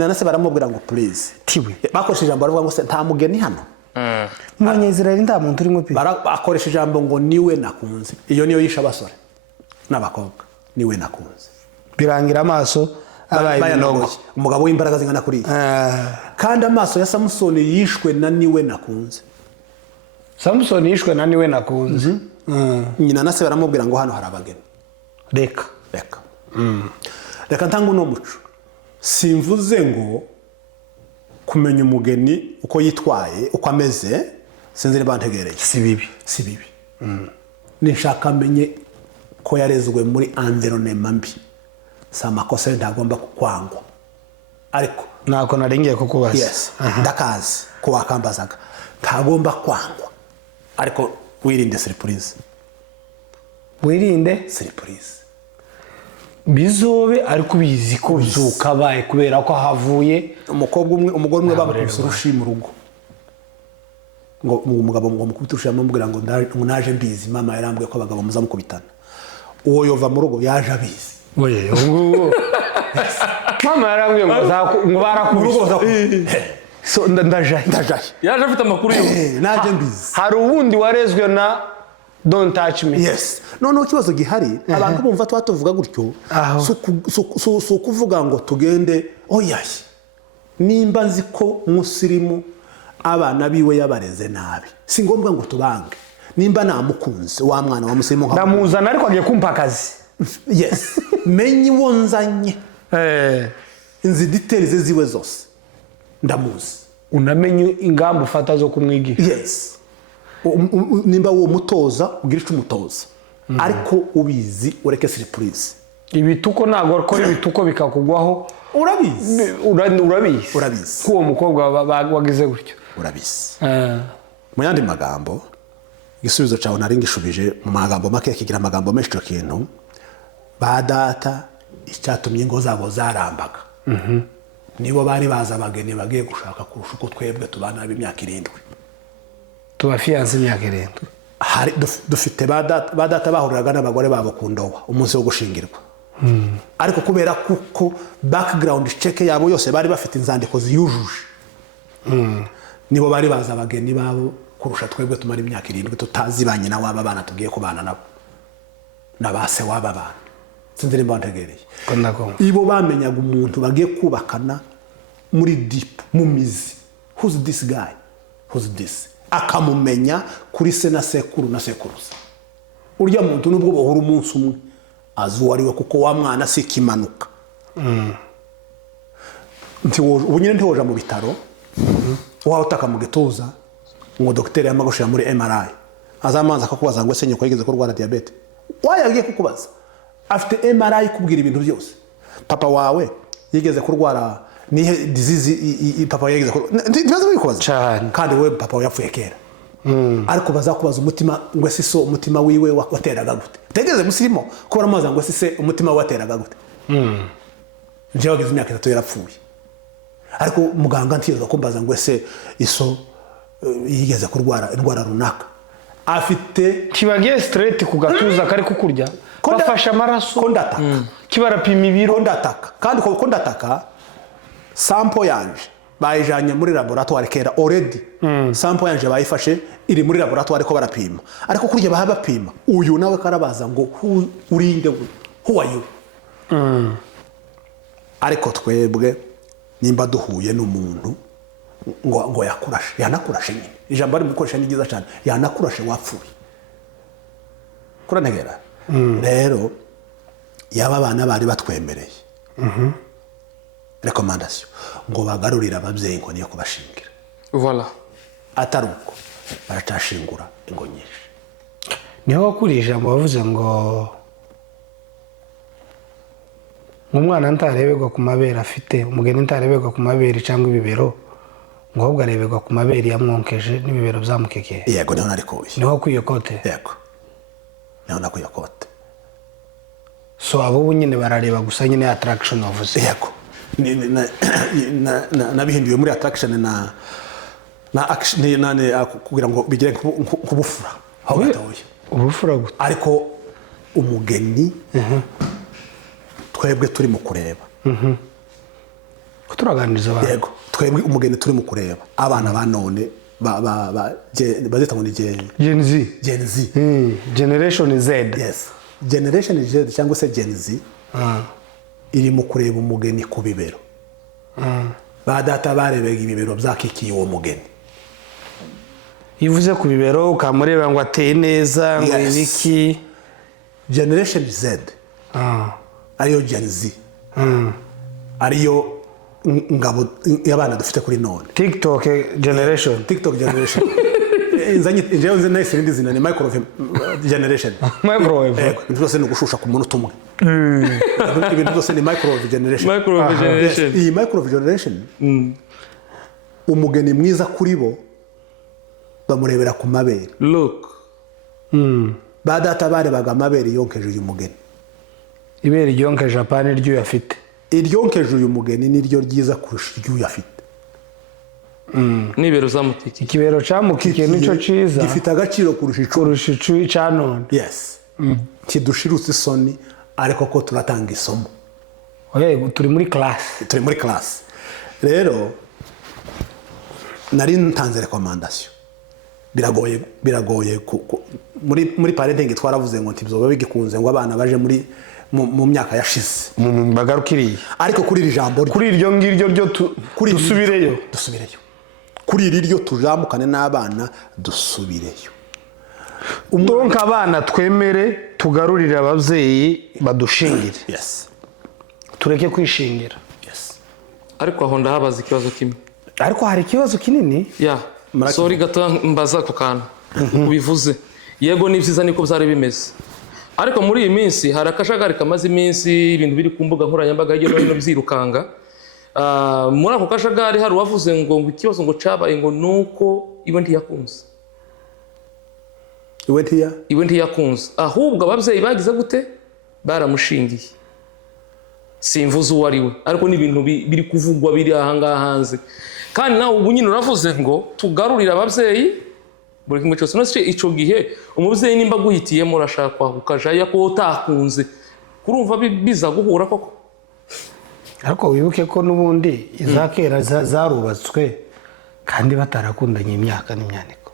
na se baramubwira ngo please tiwe bakoresheje ijambo baravuga ngo se nta mugeni hano Umunyezirayeli nta muntu urimo pe bakoresheje ijambo ngo niwe nakunze iyo niyo yisha abasore n'abakobwa niwe nakunze birangira amaso abaye binogo umugabo w'imbaraga zingana kuri kandi amaso ya Samson yishwe na niwe nakunze Samson yishwe na niwe nakunze nyina na se baramubwira ngo hano hari abageni reka ntanga uno muco simvuze ngo kumenya umugeni uko yitwaye uko ameze sinzi niba ntegereye si bibi nishaka amenye ko yarezwe muri environnement mbi samakosa ntagomba kwangwa ariko nako naringiye kukubaza yes ndakazi ko wakambazaga ntagomba kwangwa ariko wirinde surprise bizobe ariko bizi ko zukabaye kubera ko havuye umugore umwe babakubise urushi mu rugo ngo umugabo ngo mukubita urushi amubwira ngo naje mbizi mama yarambwiye ko abagabo muza mukubitana uwo yova mu rugo yaje abizi oye ngo mama yarambwiye ngo barakubise so ndajaye yaje afite amakuru yose naje mbizi hari ubundi warezwe na don't touch me yes no kibazo gihari abantu bumva twatuvuga gutyo so kuvuga ngo tugende oyaye nimba nzi ko musirimu abana biwe yabareze nabi si ngombwa ngo tubange nimba namukunze wa mwana wa musirimu ndamuzana ariko agiye kumpa akazi yes menyi wonzanye inzi details ziwe zose ndamuzi unamenye ingamba ufata zo kumwigisha yes nimba uwo mutoza ugira icyo umutoza ariko ubizi ureke surprise ibituko ntago ko ibituko bikakugwaho urabizi ko uwo mukobwa wagize gutyo urabizi mu yandi magambo igisubizo cyawe nari ngishubije mu magambo make kigira amagambo menshi cyo kintu badata icyatumye ingo zabo zarambaga nibo bari baza abageni bagiye gushaka kurusha uko twebwe tubana b'imyaka 7 tubafiyanse imyaka 7 hari dufite badata bahuriraga n'abagore babo ku ndowa umunsi wo gushingirwa ariko kubera kuko background check yabo yose bari bafite inzandiko ziyujuje nibo bari baza abageni babo kurusha twebwe tumara imyaka 7 tutazibanye na waba bana tugiye kubana nabo nabase waba bana sinzire mbantegereye ibo bamenyaga umuntu bagiye kubakana muri deep mu mizi who's this guy who's this akamumenya kuri se na sekuru na sekuruza urya muntu nubwo bohora umunsi umwe azuwariwe kuko wa mwana sikimanuka ubu nyine ntiwoja mu bitaro waho utaka mu gituza ngo dogiteri yamagushira muri MRI azamanza akakubaza ngo ese nyoko yigeze kurwara diabete wayagiye kukubaza afite MRI kubwira ibintu byose papa wawe yigeze kurwara nihe disease papa yigeze ntibazo bikubaza kandi we papa yapfuye kera ariko bazakubaza umutima ngo ese so umutima wiwe wateraga gute tegeze musirimo ko baramaza ngo ese umutima wateraga gute nje wageze imyaka 3 yarapfuye ariko muganga ntiyoza kumbaza ngo ese iso yigeze kurwara indwara runaka afite kibagiye straight ku gatuza kari kukurya bafasha amaraso ko ndataka kibarapima ibiro ko ndataka kandi ko ndataka sample yanje bayijanye muri laboratoire kera already sample yanje bayifashe iri muri laboratoire ko barapima ariko kurya bapima uyu nawe karabaza ngo urinde who are you ariko twebwe nimba duhuye n'umuntu ngo yakurashe yanakurashe nyine ijambo ari mukoresha ni ryiza cyane yanakurashe wapfuye kuranegera rero yaba abana bari batwemereye recommandation ngo bagarurira ababyeyi ngo niyo kubashingira voilà atari uko baracashingura ingo nyinshi niho wakuriye ijambo bavuze ngo umwana ntareberwa ku mabere afite umugeni ntareberwa ku mabere cyangwa ibibero ngo ahubwo areberwa ku mabere yamwonkeje n'ibibero byamukekeye yego niho narikuye niho wakwiye kote yego niho nakuye kote so abo nyine barareba gusa nyine attraction wavuze yego nabihinduye muri attraction na action kugira ngo bigire kubufura aho gatoya ubufura gute ariko umugeni twebwe turi mu kureba turaganiriza abantu yego twebwe umugeni turi mu kureba abana ba none bazita ngo ni Gen Z Gen Z Generation Z yes Generation Z cyangwa se Gen Z iri mu kureba umugeni ku bibero ba data barebega ibibero byakikiye uwo mugeni ivuze ku bibero ukamureba ngo ateye neza ngo ibiki Generation Z ariyo Gen Z ariyo ngabo y'abana dufite kuri none TikTok generation nze nahise irindi zina ni microwave generation microwave ibintu byose ni ugushusha ku munota umwe ibintu byose ni microwave generation iyi microwave generation umugeni mwiza kuri bo bamurebera ku mabere look ba data barebaga amabere yonkeje uyu mugeni ibere ryonkeje Japan ryo yafite iryonkeje uyu mugeni niryo ryiza kurusha iryo yafite nibero zamutiki ikibero camukikiye nico ciza gifite agaciro kurusha icu canone yes kidushirutse isoni ariko ko turatanga isomo turi muri class rero nari ntanze recommandation biragoye muri parenting twaravuze ngo ntibizoba bigikunze ngo abana baje mu myaka yashize bagarukiriye ariko kuri iri jambo kuri iryo ngiryo ryo dusubireyo kuri iri ryo tujamukane n'abana dusubireyo donc abana twemere tugarurire ababyeyi badushingire yes tureke kwishingira yes ariko aho ndahabaza ikibazo kimwe ariko hari ikibazo kinini sorry gato mbaza ku kantu ubivuze yego ni byiza niko byari bimeze ariko muri iyi minsi hari akajagari kamaze iminsi ibintu biri ku mbuga nkoranyambaga hirya no hino byirukanga muri ako kajagari hari uwavuze ngo ikibazo ngo cabaye ngo nuko iwe ntiyakunze iwe ntiyakunze ahubwo ababyeyi bagize gute baramushingiye simvuze uwo ari we ariko n'ibintu biri kuvugwa biri ahangaha hanze kandi nawe ubu nyine uravuze ngo tugarurire ababyeyi buri kimwe cyose nose ico gihe umubyeyi nimba guhitiyemo urashaka kukajayo ko utakunze kurumva biza guhura koko ariko wibuke ko nubundi izakera zarubatswe kandi batarakundanye imyaka n'imyaniko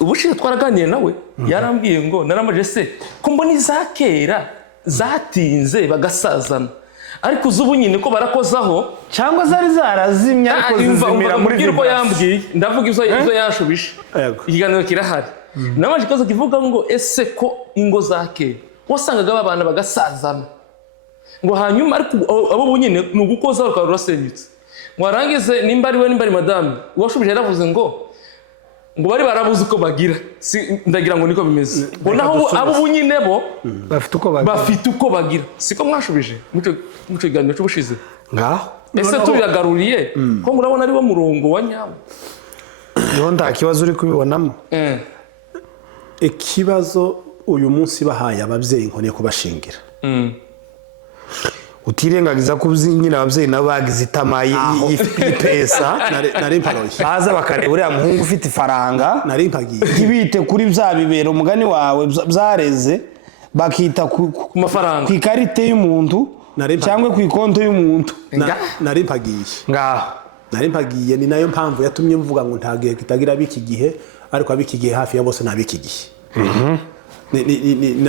ubushize twaraganiye nawe yarambwiye ngo naramaje se ko mbona izakera zatinze bagasazana ariko ubu nyine ko barakozaho cyangwa zari zarazimye ariko zizimira muri vibration yambwiye ndavuga izo yashubishe ikiganiro kirahari namaje ikoze kivuga ngo ese ko ingo zakera wasangaga abana bagasazana ngo hanyuma ariko abo nyine nugukoza rurasenyutse ngo arangize nimba ari madame washubije yaravuze ngo bari barabuze uko bagira ndagira ngo niko bimeze ngo naho abo nyine bo bafite uko bagira siko mwashubije mu kiganiro cy'ubushize ngaho ese tuyagaruriye ko murabona ari wo murongo wa nyawo niho nta kibazo uri kubibonamo ikibazo uyu munsi bahaye ababyeyi nkoniye kubashingira utirengagiza ko nyine ababyeyi nabo bagize itama y'ipesa nari mparoye baza bakareba uriya muhungu ufite ifaranga nari mpagiye ntibite kuri bya bibero umugani wawe byareze bakita ku mafaranga, ku ikarite y'umuntu cyangwa ku ikonto y'umuntu nari mpagiye ngaho nari mpagiye. ni nayo mpamvu yatumye mvuga ngo nta gihe kitagira biki gihe, ariko abiki gihe hafi ya bose nabiki gihe.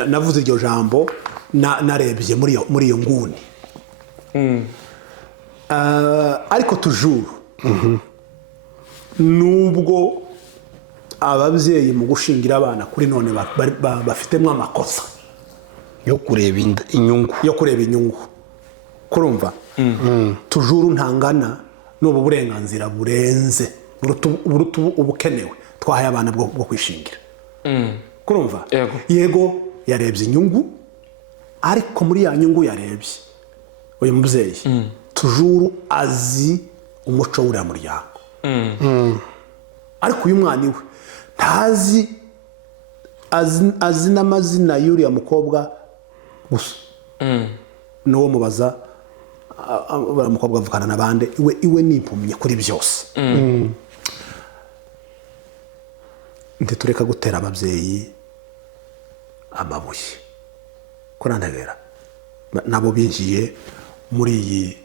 Navuze iryo jambo narebye muri iyo nguni. Ariko tujuru nubwo ababyeyi mu gushingira abana kuri none bafitemo amakosa yo kureba inyungu kurumva, tujuru ntangana n'ubu burenganzira burenze buruta ubukenewe twahaye abana bwo kwishingira. Kurumva, yego yarebye inyungu, ariko muri ya nyungu yarebye uyu mubyeyi tujuru azi umuco w'uriya muryango. Ariko uyu mwana iwe ntazi, azi n'amazina y'uriya mukobwa gusa. N'uwo mubaza uriya mukobwa avukana n'abandi, iwe ni impumyi kuri byose. Ntitureka gutera ababyeyi amabuye kurandagera, nabo binjiye muri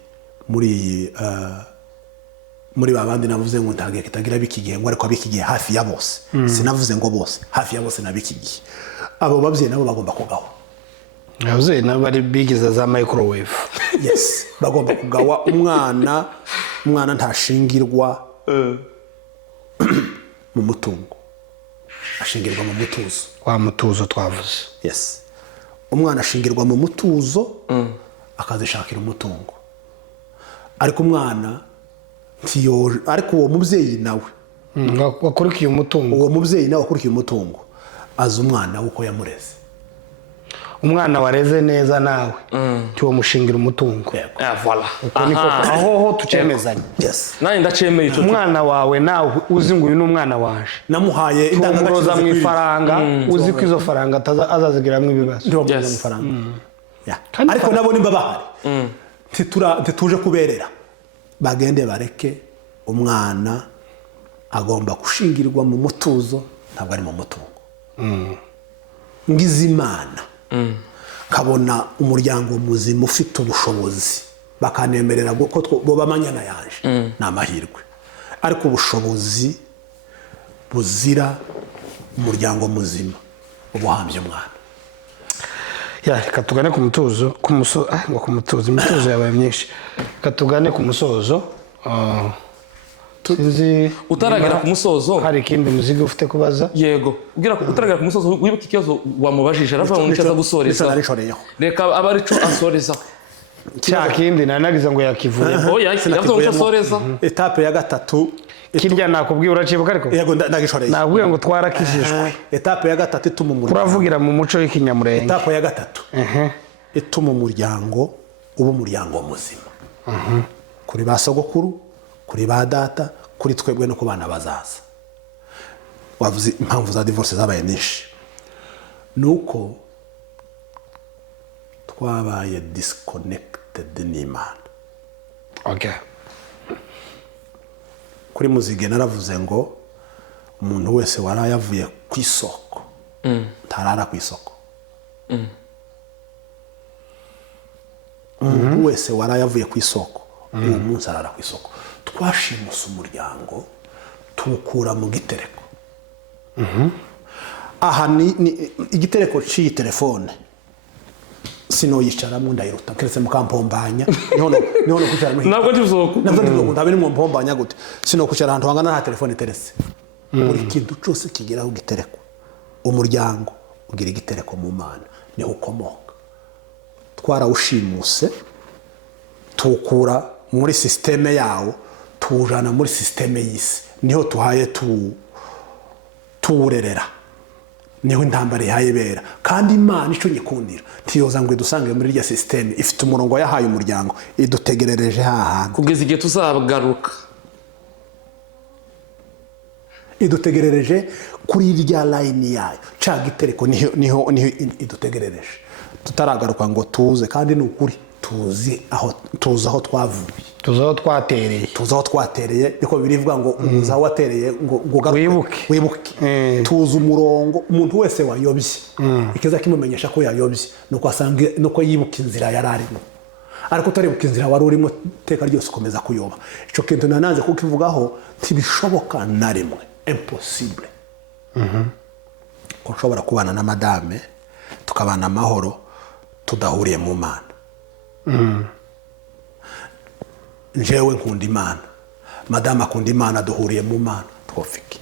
babandi navuze ngo ntagiye kitagira biki gihe, ngo ariko abiki gihe hafi ya bose. Sinavuze ngo bose, hafi ya bose nabiki gihe. Abo babyeyi nabo bagomba kugawa. ababyeyi nabo bari bigize za microwave. Yes, bagomba kugawa. Umwana ntashingirwa mu mutungo, ashingirwa mu mutuzo. Wa mutuzo twavuze. Yes, umwana ashingirwa mu mutuzo akazishakira umutungo. Ariko umwana ntiyoje, ariko uwo mubyeyi nawe wakurikiye umutungo, uwo mubyeyi nawe wakurikiye umutungo azi umwana uko yamureze. umwana wareze neza nawe cyo mushingira umutungo. Voilà, uko niko aho tucemezanya. Yes, nanjye ndacemeye icyo umwana wawe nawe uzi ngo uyu ni umwana waje, namuhaye indangagaciro mu ifaranga, uzi ko izo faranga azazigiramo ibibazo. Yes. Ariko nabo nimba bahari ntituje kuberera, bagende bareke. Umwana agomba gushingirwa mu mutuzo, ntabwo ari mu mutungo. Ngize Imana kabona umuryango muzima ufite ubushobozi bakanemerera ko bo bamanyana yaje, ni amahirwe. Ariko ubushobozi buzira umuryango muzima ubuhambye umwana. Reka tugane ku mutuzo, ngo ku mutuzo, imituzo yabaye myinshi. Reka tugane ku musozo. utaragera ku musozo, hari ikindi muzigo ufite kubaza? Yego, utaragera ku musozo wibuka ikibazo wamubajije, aravuga ngo nicyo gusoreza. Reka aba arico asoreza. Cya kindi nanagize ngo yakivuye. Oya, yavuze ngo asoreza. Etape ya gatatu kirya nakubwiye uracibuka ariko? Yego ndagishoreye. Nabwiye ngo twarakishijwe. Etape ya gatatu ituma umuryango. Turavugira mu muco w'ikinyamurenge. Etape ya gatatu ituma umuryango uba umuryango muzima. Kuri ba sogokuru, kuri ba data, kuri twebwe no ku bana bazaza. Wavuze impamvu za divorce zabaye nyinshi, nuko twabaye disconnected n'Imana. Okay. Kuri muzige naravuze ngo umuntu wese warayavuye ku isoko ntarara ku isoko. Umuntu wese warayavuye ku isoko uwo munsi arara ku isoko. Twashimuse umuryango tuwukura mu gitereko. Aha ni igitereko cy'iyi telefone sinoyicaramo ndayiruta keretse mukampombanya niho kwicara ntabwo ndizoko ndabe ni mumpombanya gute sinokucara ahantu hangana na telefone teretse. Buri kintu cyose kigeraho gitereko. Umuryango ugira igitereko mu Mana niho ukomoka. Twarawushimuse tuwukura muri systeme yawo tuwujana muri systeme y'isi, niho tuhaye tuwurerera, niho intambara ihaye bera. Kandi Imana ico nyikundira tiyoza ngo dusange muri rya systeme ifite umurongo yahaye umuryango idutegerereje hahandi kugeza igihe tuzagaruka. Idutegerereje kuri rya line yayo ca gitereko niho idutegerereje tutaragaruka ngo tuze. Kandi ni ukuri tuzi aho twavuye, tuzi aho twatereye. tuzi aho twatereye, niko birivuga ngo uza aho watereye ngo ugaruke, wibuke. Tuzi umurongo. Umuntu wese wayobye ikiza kimumenyesha ko yayobye nuko yibuka inzira yari arimo, ariko utaribuka inzira wari urimo iteka ryose ukomeza kuyoba. Icyo kintu nananze kukivugaho, ntibishoboka na rimwe, impossible ko nshobora kubana na madame tukabana amahoro tudahuriye mu Mana. Njyewe nkunda Imana, madame akunda Imana, duhuriye mu Mana, twofiki.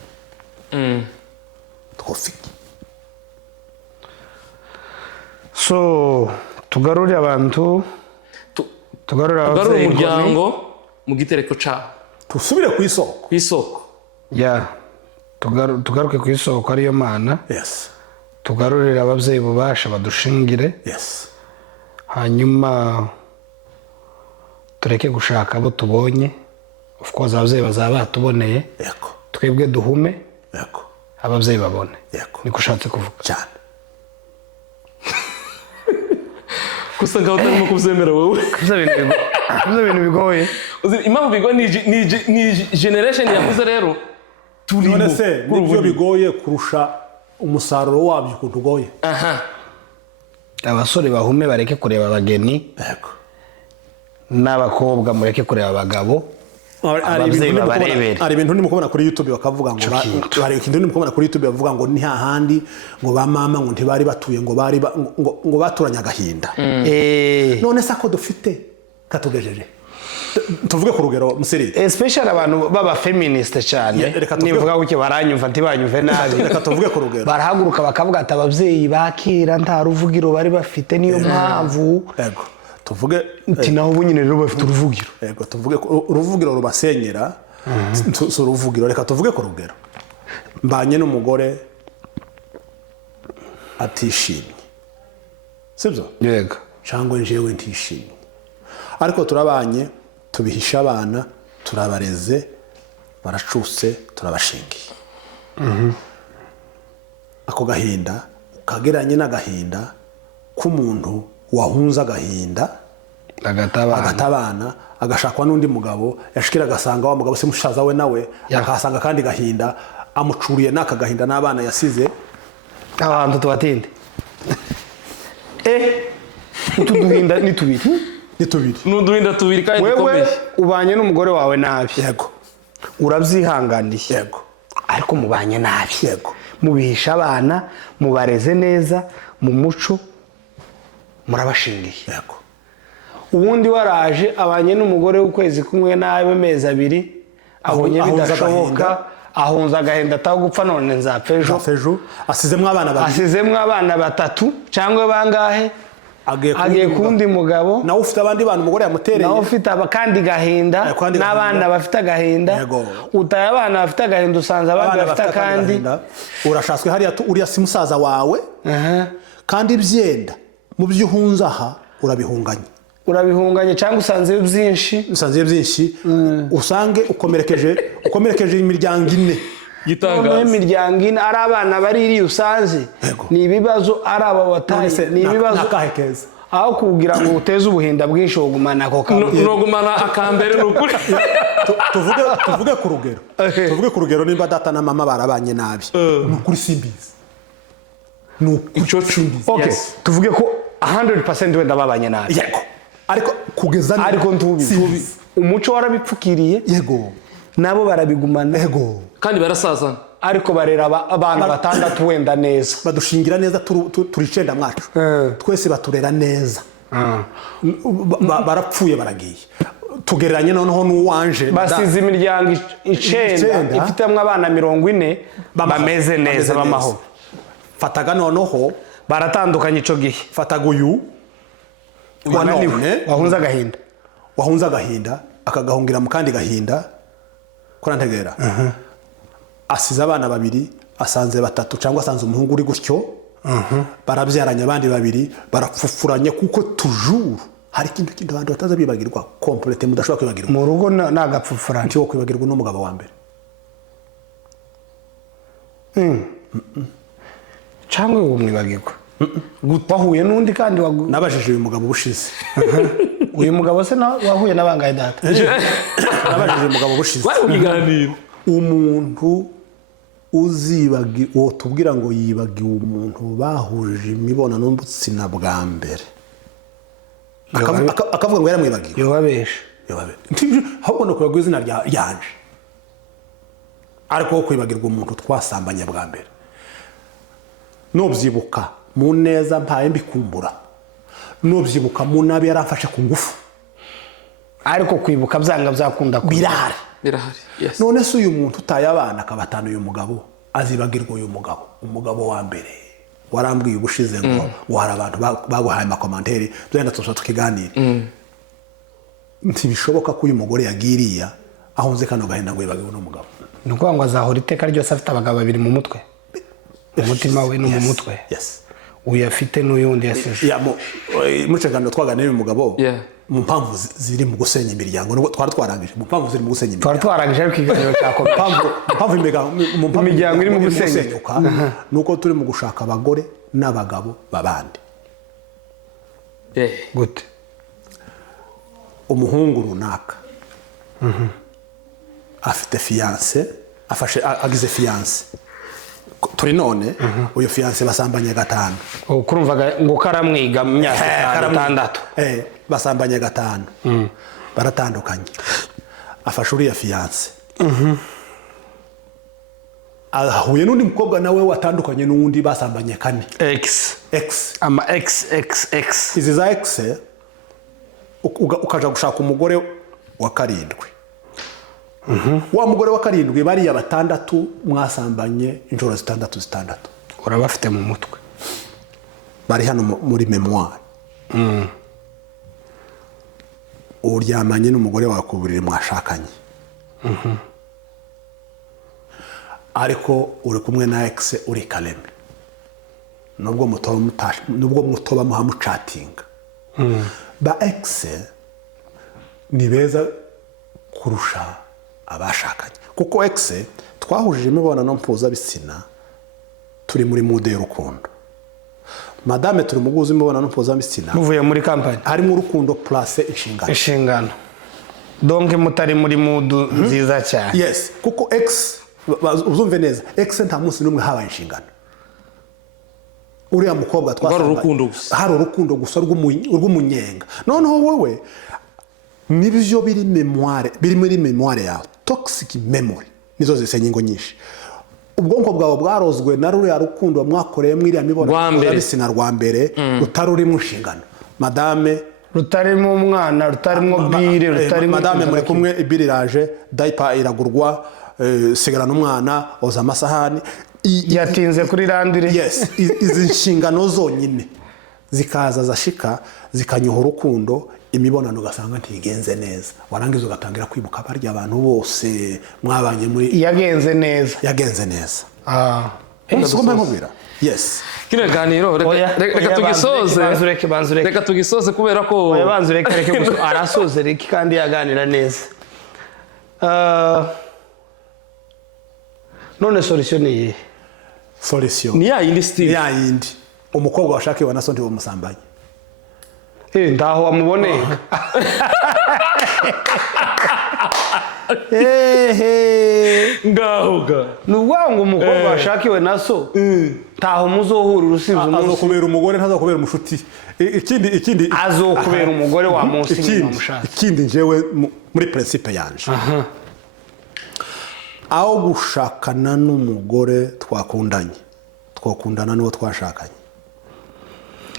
So tugarurire abantu, tugarurire umuryango mu gitereko cyabo, tusubire ku isoko. ya tugaruke ku isoko ariyo Mana. Yes. Tugarurire ababyeyi bubasha badushingire. Yes. Hanyuma tureke gushaka abo tubonye, of course ababyeyi bazaba batuboneye, Yego. twebwe duhume, Yego. ababyeyi babone. Yego. Niko ushatse kuvuga cyane. gusa ngaho utarimo kubyemera wowe. Kuvuza ibintu bigoye. Impamvu bigoye ni generation yakuze rero turimo. None se nibyo bigoye kurusha umusaruro wabyo ukuntu ugoye. Abasore bahume bareke kureba abageni. Yego. N'abakobwa mureke kureba abagabo. Ari ibintu ndimo kubona kuri YouTube bakavuga ngo hari ikintu ndimo kubona kuri YouTube bavuga ngo ni hahandi ngo ba mama ngo ntibari batuye ngo baturanya agahinda. None se ko dufite katugejeje, tuvuge ku rugero musiri, especially abantu baba feminist cyane, nivuga uke baranyumva ntibanyumve nabi. Reka tuvuge ku rugero, barahaguruka bakavuga ati ababyeyi bakira nta ruvugiro bari bafite, niyo mpamvu. Yego. Tuvuge nti naho bunyine rero bafite uruvugiro. Yego, tuvuge uruvugiro rubasenyera. So uruvugiro, reka tuvuge ku rugero, mbanye n'umugore atishimye, sibyo? Yego. Cyangwa njewe ntishimye, ariko turabanye, tubihisha abana, turabareze, baracutse, turabashingiye. Ako gahinda ukageranye n'agahinda k'umuntu wahunza agahinda, agatabana, agashakwa n'undi mugabo, yashikira agasanga wa mugabo se mushaza we nawe, akahasanga kandi gahinda, amucuriye n'aka gahinda n'abana yasize. Abantu tubatinde. Utuduhinda ni tubiri. N'uduhinda tubiri kandi dukomeye. Wewe ubanye n'umugore wawe nabi. Yego. Urabyihanganiye. Yego. Ariko mubanye nabi. Yego. Mubihisha abana, mubareze neza, mu muco murabashingiye. Yego. Ubundi waraje abanye n'umugore w'ukwezi kumwe nawe mezi abiri, abonye bidashoboka, ahunza agahinda ataho gupfa, none nzapfejo. Asizemwe abana batatu cyangwa bangahe, agiye kundi mugabo, nawe ufite abandi bantu umugore yamutereye, nawe ufite abakandi gahinda, n'abana bafite agahinda. Utaye abana bafite agahinda usanze abandi bafite kandi urashatswe hariya uriya si musaza wawe. Kandi byenda mu byuhunza aha urabihunganye cyangwa usanze byinshi, usange ukomerekeje imiryango ine. Gitangaza imiryango ine ari abana bariri usanze, ni ibibazo ari aba bataye, ni ibibazo nakahekeza. Aho kugira ngo uteze ubuhinda bwinshi ugumana ako kamwe, nogumana akambere n'ukuri. Tuvuge ku rugero nimba data na mama barabanye nabi, n'ukuri simbizi. Icyo cumbizi. Okay, tuvuge ko 100% wenda babanye nabi. Yego. Ariko kugeza ariko ntubizi. Umuco warabipfukiriye. Yego. Nabo barabigumana. Yego. Kandi barasazana. Ariko barera abantu batandatu wenda neza. Badushingira neza turicenda mwacu. Twese baturera neza. Barapfuye baragiye. Tugereranye noneho n'uwanje. Basize imiryango 9 ifitemwe abana 40 bameze neza bamaho. Fataga noneho baratandukanye ico gihe. Fataga uyu wahunza agahinda akagahungira mu kandi gahinda kurantegera. Asize abana babiri, asanze batatu cyangwa asanze umuhungu uri gutyo. Barabyaranye abandi babiri, barapfufuranye kuko toujours hari ikintu abantu bataza bibagirwa complete mudashobora kwibagirwa mu rugo nagapfufuranye cyo kwibagirwa n'umugabo wa mbere. Cyangwa umwibagirwa wahuye n'undi kandi nabajije uyu mugabo ubushize uyu mugabo se wahuye n'abangaye data nabajije uyu mugabo ubushize bari mu biganiro umuntu uwo tubwira ngo yibagiwe umuntu bahuje imibonano mpuzabitsina bwa mbere akavuga ngo yaramwibagiwe yobabesha ahubwo no kwibagirwa izina ryanje ariko wo kwibagirwa umuntu twasambanye bwa mbere nubyibuka mu neza mpaye mbikumbura nubyibuka mu nabi yaramfashe ku ngufu ariko kwibuka byanga byakunda birahari yes. none se uyu muntu utaye abana akabatana uyu mugabo azibagirwa uyu umugabo wa mbere warambwiye ubushize ngo hari abantu baguhaye amakomanteri byenda tukiganira ntibishoboka ko uyu mugore yagiriya aho nzi kano gahinda ngo yibagiwe n'umugabo ni ukuvuga ngo azahora iteka ryose afite abagabo babiri mu mutwe umutima we no mu mutwe uyu afite n'uyundi yasize muri kiganiro twaganiriye uyu mugabo mu mpamvu ziri mu gusenya imiryango nubwo twari twarangije mu mpamvu ziri mu gusenya imiryango twari twarangije ariko ikiganiro cyakomeye mpamvu imiryango iri mu gusenyuka nuko turi mu gushaka abagore n'abagabo babandi gute umuhungu runaka afite fiance agize fiance turi none uyu fiance basambanye 5 kurumvaga ngo karamwiga mu myaka 6 basambanye 5 baratandukanye afashe uriya fiance ahuye n'undi mukobwa nawe watandukanye n'undi basambanye 4 x ama x izi za x ukaja gushaka umugore wa 7 wa mugore wa 7 bariya 6 mwasambanye injoro 6 urabafite mu mutwe bari hano muri memoire uryamanye n'umugore wawe ku buriri mwashakanye ariko uri kumwe na ex uri Kaleme nubwo mutoba muhamucatinga ba ex ni beza kurusha abashakanye kuko ex twahujije imibonano mpuzabitsina turi muri mude y'urukundo madame turi muguzi imibonano mpuzabitsina muvuye muri kampani harimo urukundo plus inshingano donc mutari muri mudu nziza cyane yes kuko ex uzumve neza ex nta munsi n'umwe habaye inshingano uriya mukobwa twasanga hari urukundo gusa rw'umunyenga noneho wowe nibyo biri muri memoire yawe toxic memory nizo zisenya ingo nyinshi ubwonko bwawe bwarozwe na ruriya rukundo mwakoreye mwiriya mibonano mpuzabitsina rwa mbere rutarurimo inshingano madame rutarimo umwana rutarimo bire rutarimo madame muri kumwe ibiriraje diaper iragurwa sigarana umwana oza amasahani yatinze kuri randire yes izi nshingano zonyine zikaza zashika zikanyuha urukundo imibonano ugasanga ntigenze neza warangiza ugatangira kwibuka barya abantu bose mwabanye muri yagenze neza umusugombe nkubwira yes kino ganiro reka tugisoze kubera ko banzureke arasoze reka kandi yaganira neza none solution ni iyi solution ni ya yindi Steve ya yindi umukobwa washakiwe na so ndi umusambanye ndaho wamuboneka ngahoga nubwo ngo umukobwa washakiwe na so taho muzohura urusibye umunsi azokubera umugore ntazokubera umushuti ikindi azokubera umugore wa munsi mumushatse ikindi njewe muri principe yanje aho gushakana n'umugore twakundana n'uwo twashakanye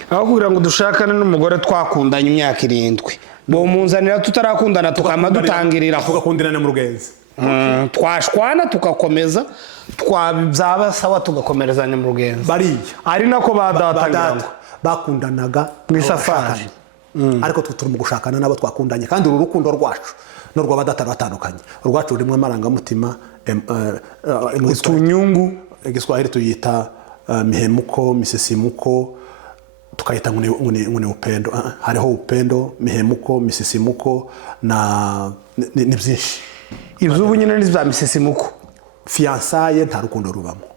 aho kugira ngo dushakane n'umugore twakundanye imyaka 7 bo munzanira tutarakundana tukama dutangirira tugakundana mu rugenzi twashwana tugakomeza twabyaba sawa tugakomerezanya mu rugenzi bariya ari nako badatangirana bakundanaga mu safari ariko turi mu gushakana nabo twakundanye kandi uru rukundo rwacu no rw'abadatatandukanye urwacu rurimo amarangamutima utunyungu igiswahili tuyita mihemuko misisimuko tukayita ngune upendo hariho upendo mihemuko misisimuko na ni byinshi izubu nyine n'izba misisimuko fiançaye nta rukundo rubamo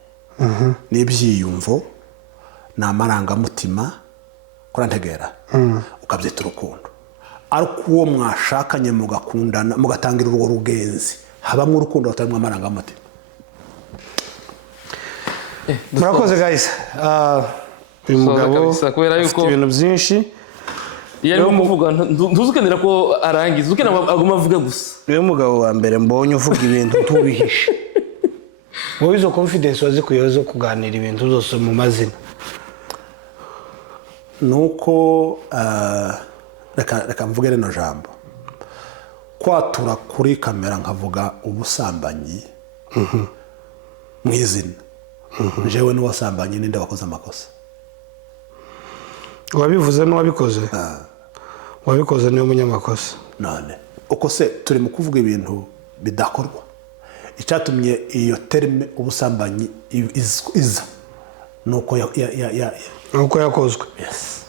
ni ibyiyumvo ni amarangamutima kurantegera ukabyita urukundo ariko uwo mwashakanye mugakundana mugatangira urwo rugenzi habamo urukundo rutarimo amarangamutima. murakoze guys. Uyu mugabo afite ibintu byinshi. Iyo arimo kuvuga ntuzukenera ko arangiza ukenera aguma avuga gusa. Uyu mugabo wa mbere mbonye uvuga ibintu tubihishe. Wowe izo confidence wazikuye zo kuganira ibintu zose mu mazina. Nuko reka mvuge rino jambo. Kwatura kuri kamera nkavuga ubusambanyi mu izina. Jewe n'uwasambanye ninde wakoze amakosa. Wabivuze n'uwabikoze. Wabikoze niyo munyamakosa. None uko se turi mu kuvuga ibintu bidakorwa. Icyatumye iyo terme ubusambanyi iza nuko nuko yakozwe. Yes.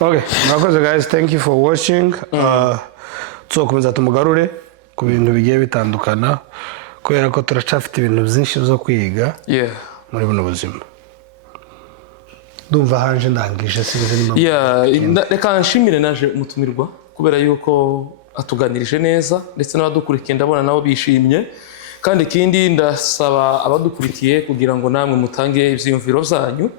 Okay, murakoze guys, thank you for watching. Tuzakomeza tumugarure ku bintu bigiye bitandukana kubera ko turacafite ibintu byinshi byo kwiga muri buno buzima. Ndumva hanje ndangije sinzi nimba. Reka nshimire naje mutumirwa kubera yuko atuganirije neza ndetse n'abadukurikiye ndabona nabo bishimye kandi ikindi ndasaba abadukurikiye kugira ngo namwe mutange ivyiyumviro byanyu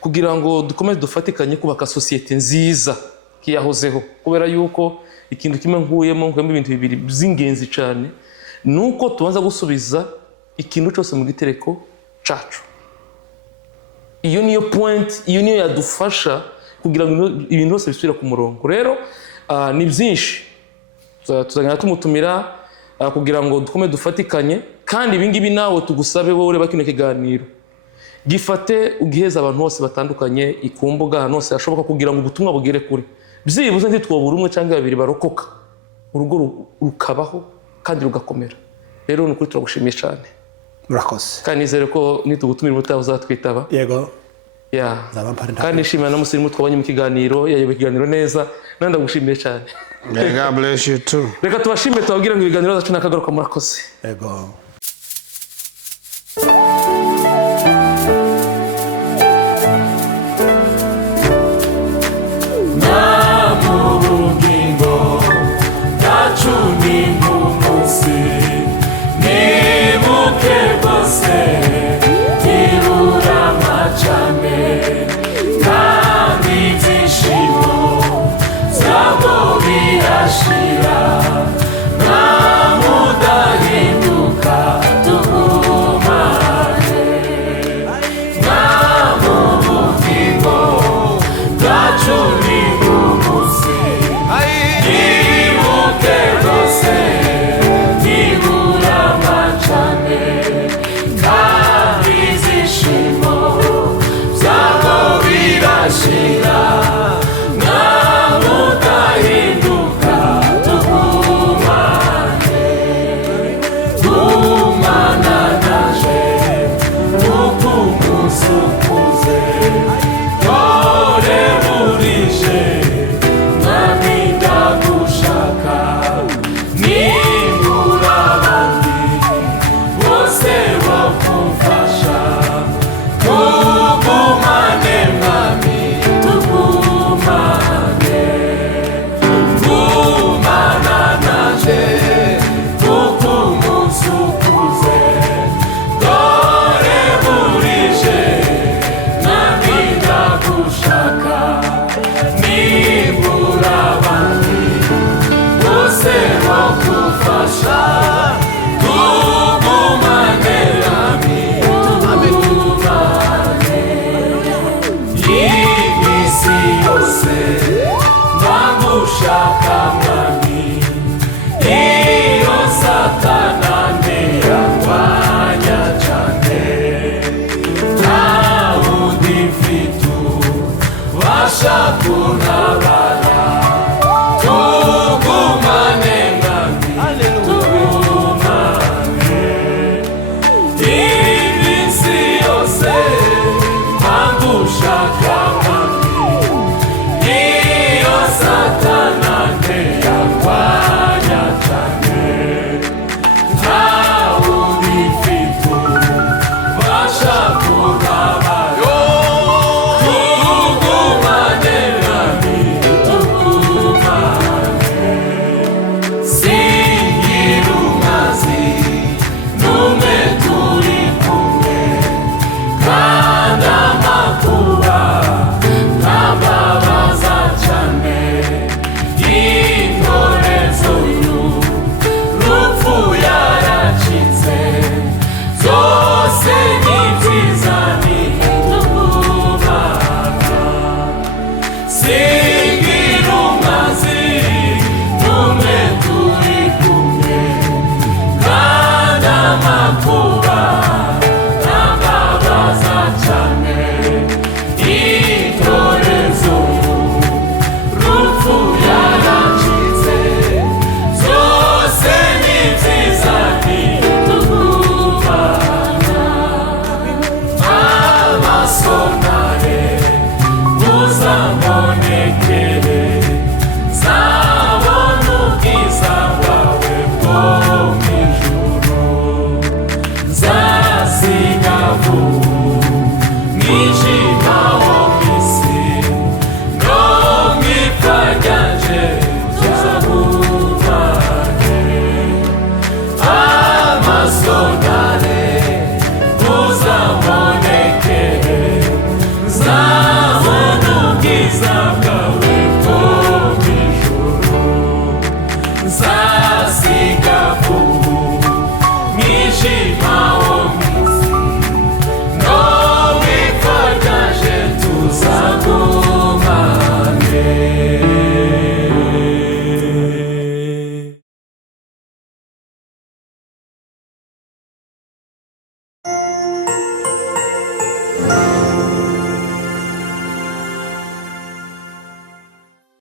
kugira ngo dukomeze dufatikanye kubaka societe nziza kiyahozeho kubera yuko ikintu kimwe nkuyemo ibintu bibiri by'ingenzi cyane nuko tubanza gusubiza ikintu cyose mu gitereko cacu. Iyo niyo point, iyo niyo yadufasha kugira ngo ibintu byose bisubire ku murongo. Rero ni byinshi tuzagenda tumutumira kugira ngo dukomeze dufatikanye kandi ibingibi nawe tugusabe wowe ureba kino kiganiro gifate ugiheza abantu bose batandukanye ikumbuga ahantu hose hashoboka kugira ngo ubutumwa bugere kure. Byibuze ntitwobura umwe cyangwa babiri barokoka urugo rukabaho kandi rugakomera. Rero ni ukuri turagushimiye cyane. Murakoze. Kandi nizere ko nitugutumira umutaho uzatwitaba. Yego. Kandi nishimira na musirimu twabanye mu kiganiro yayoboye ikiganiro neza nanda gushimiye cyane. God bless you too. Reka tubashimire tubabwira ngo ibiganiro zacu nakagaruka murakoze. Yego. Kuna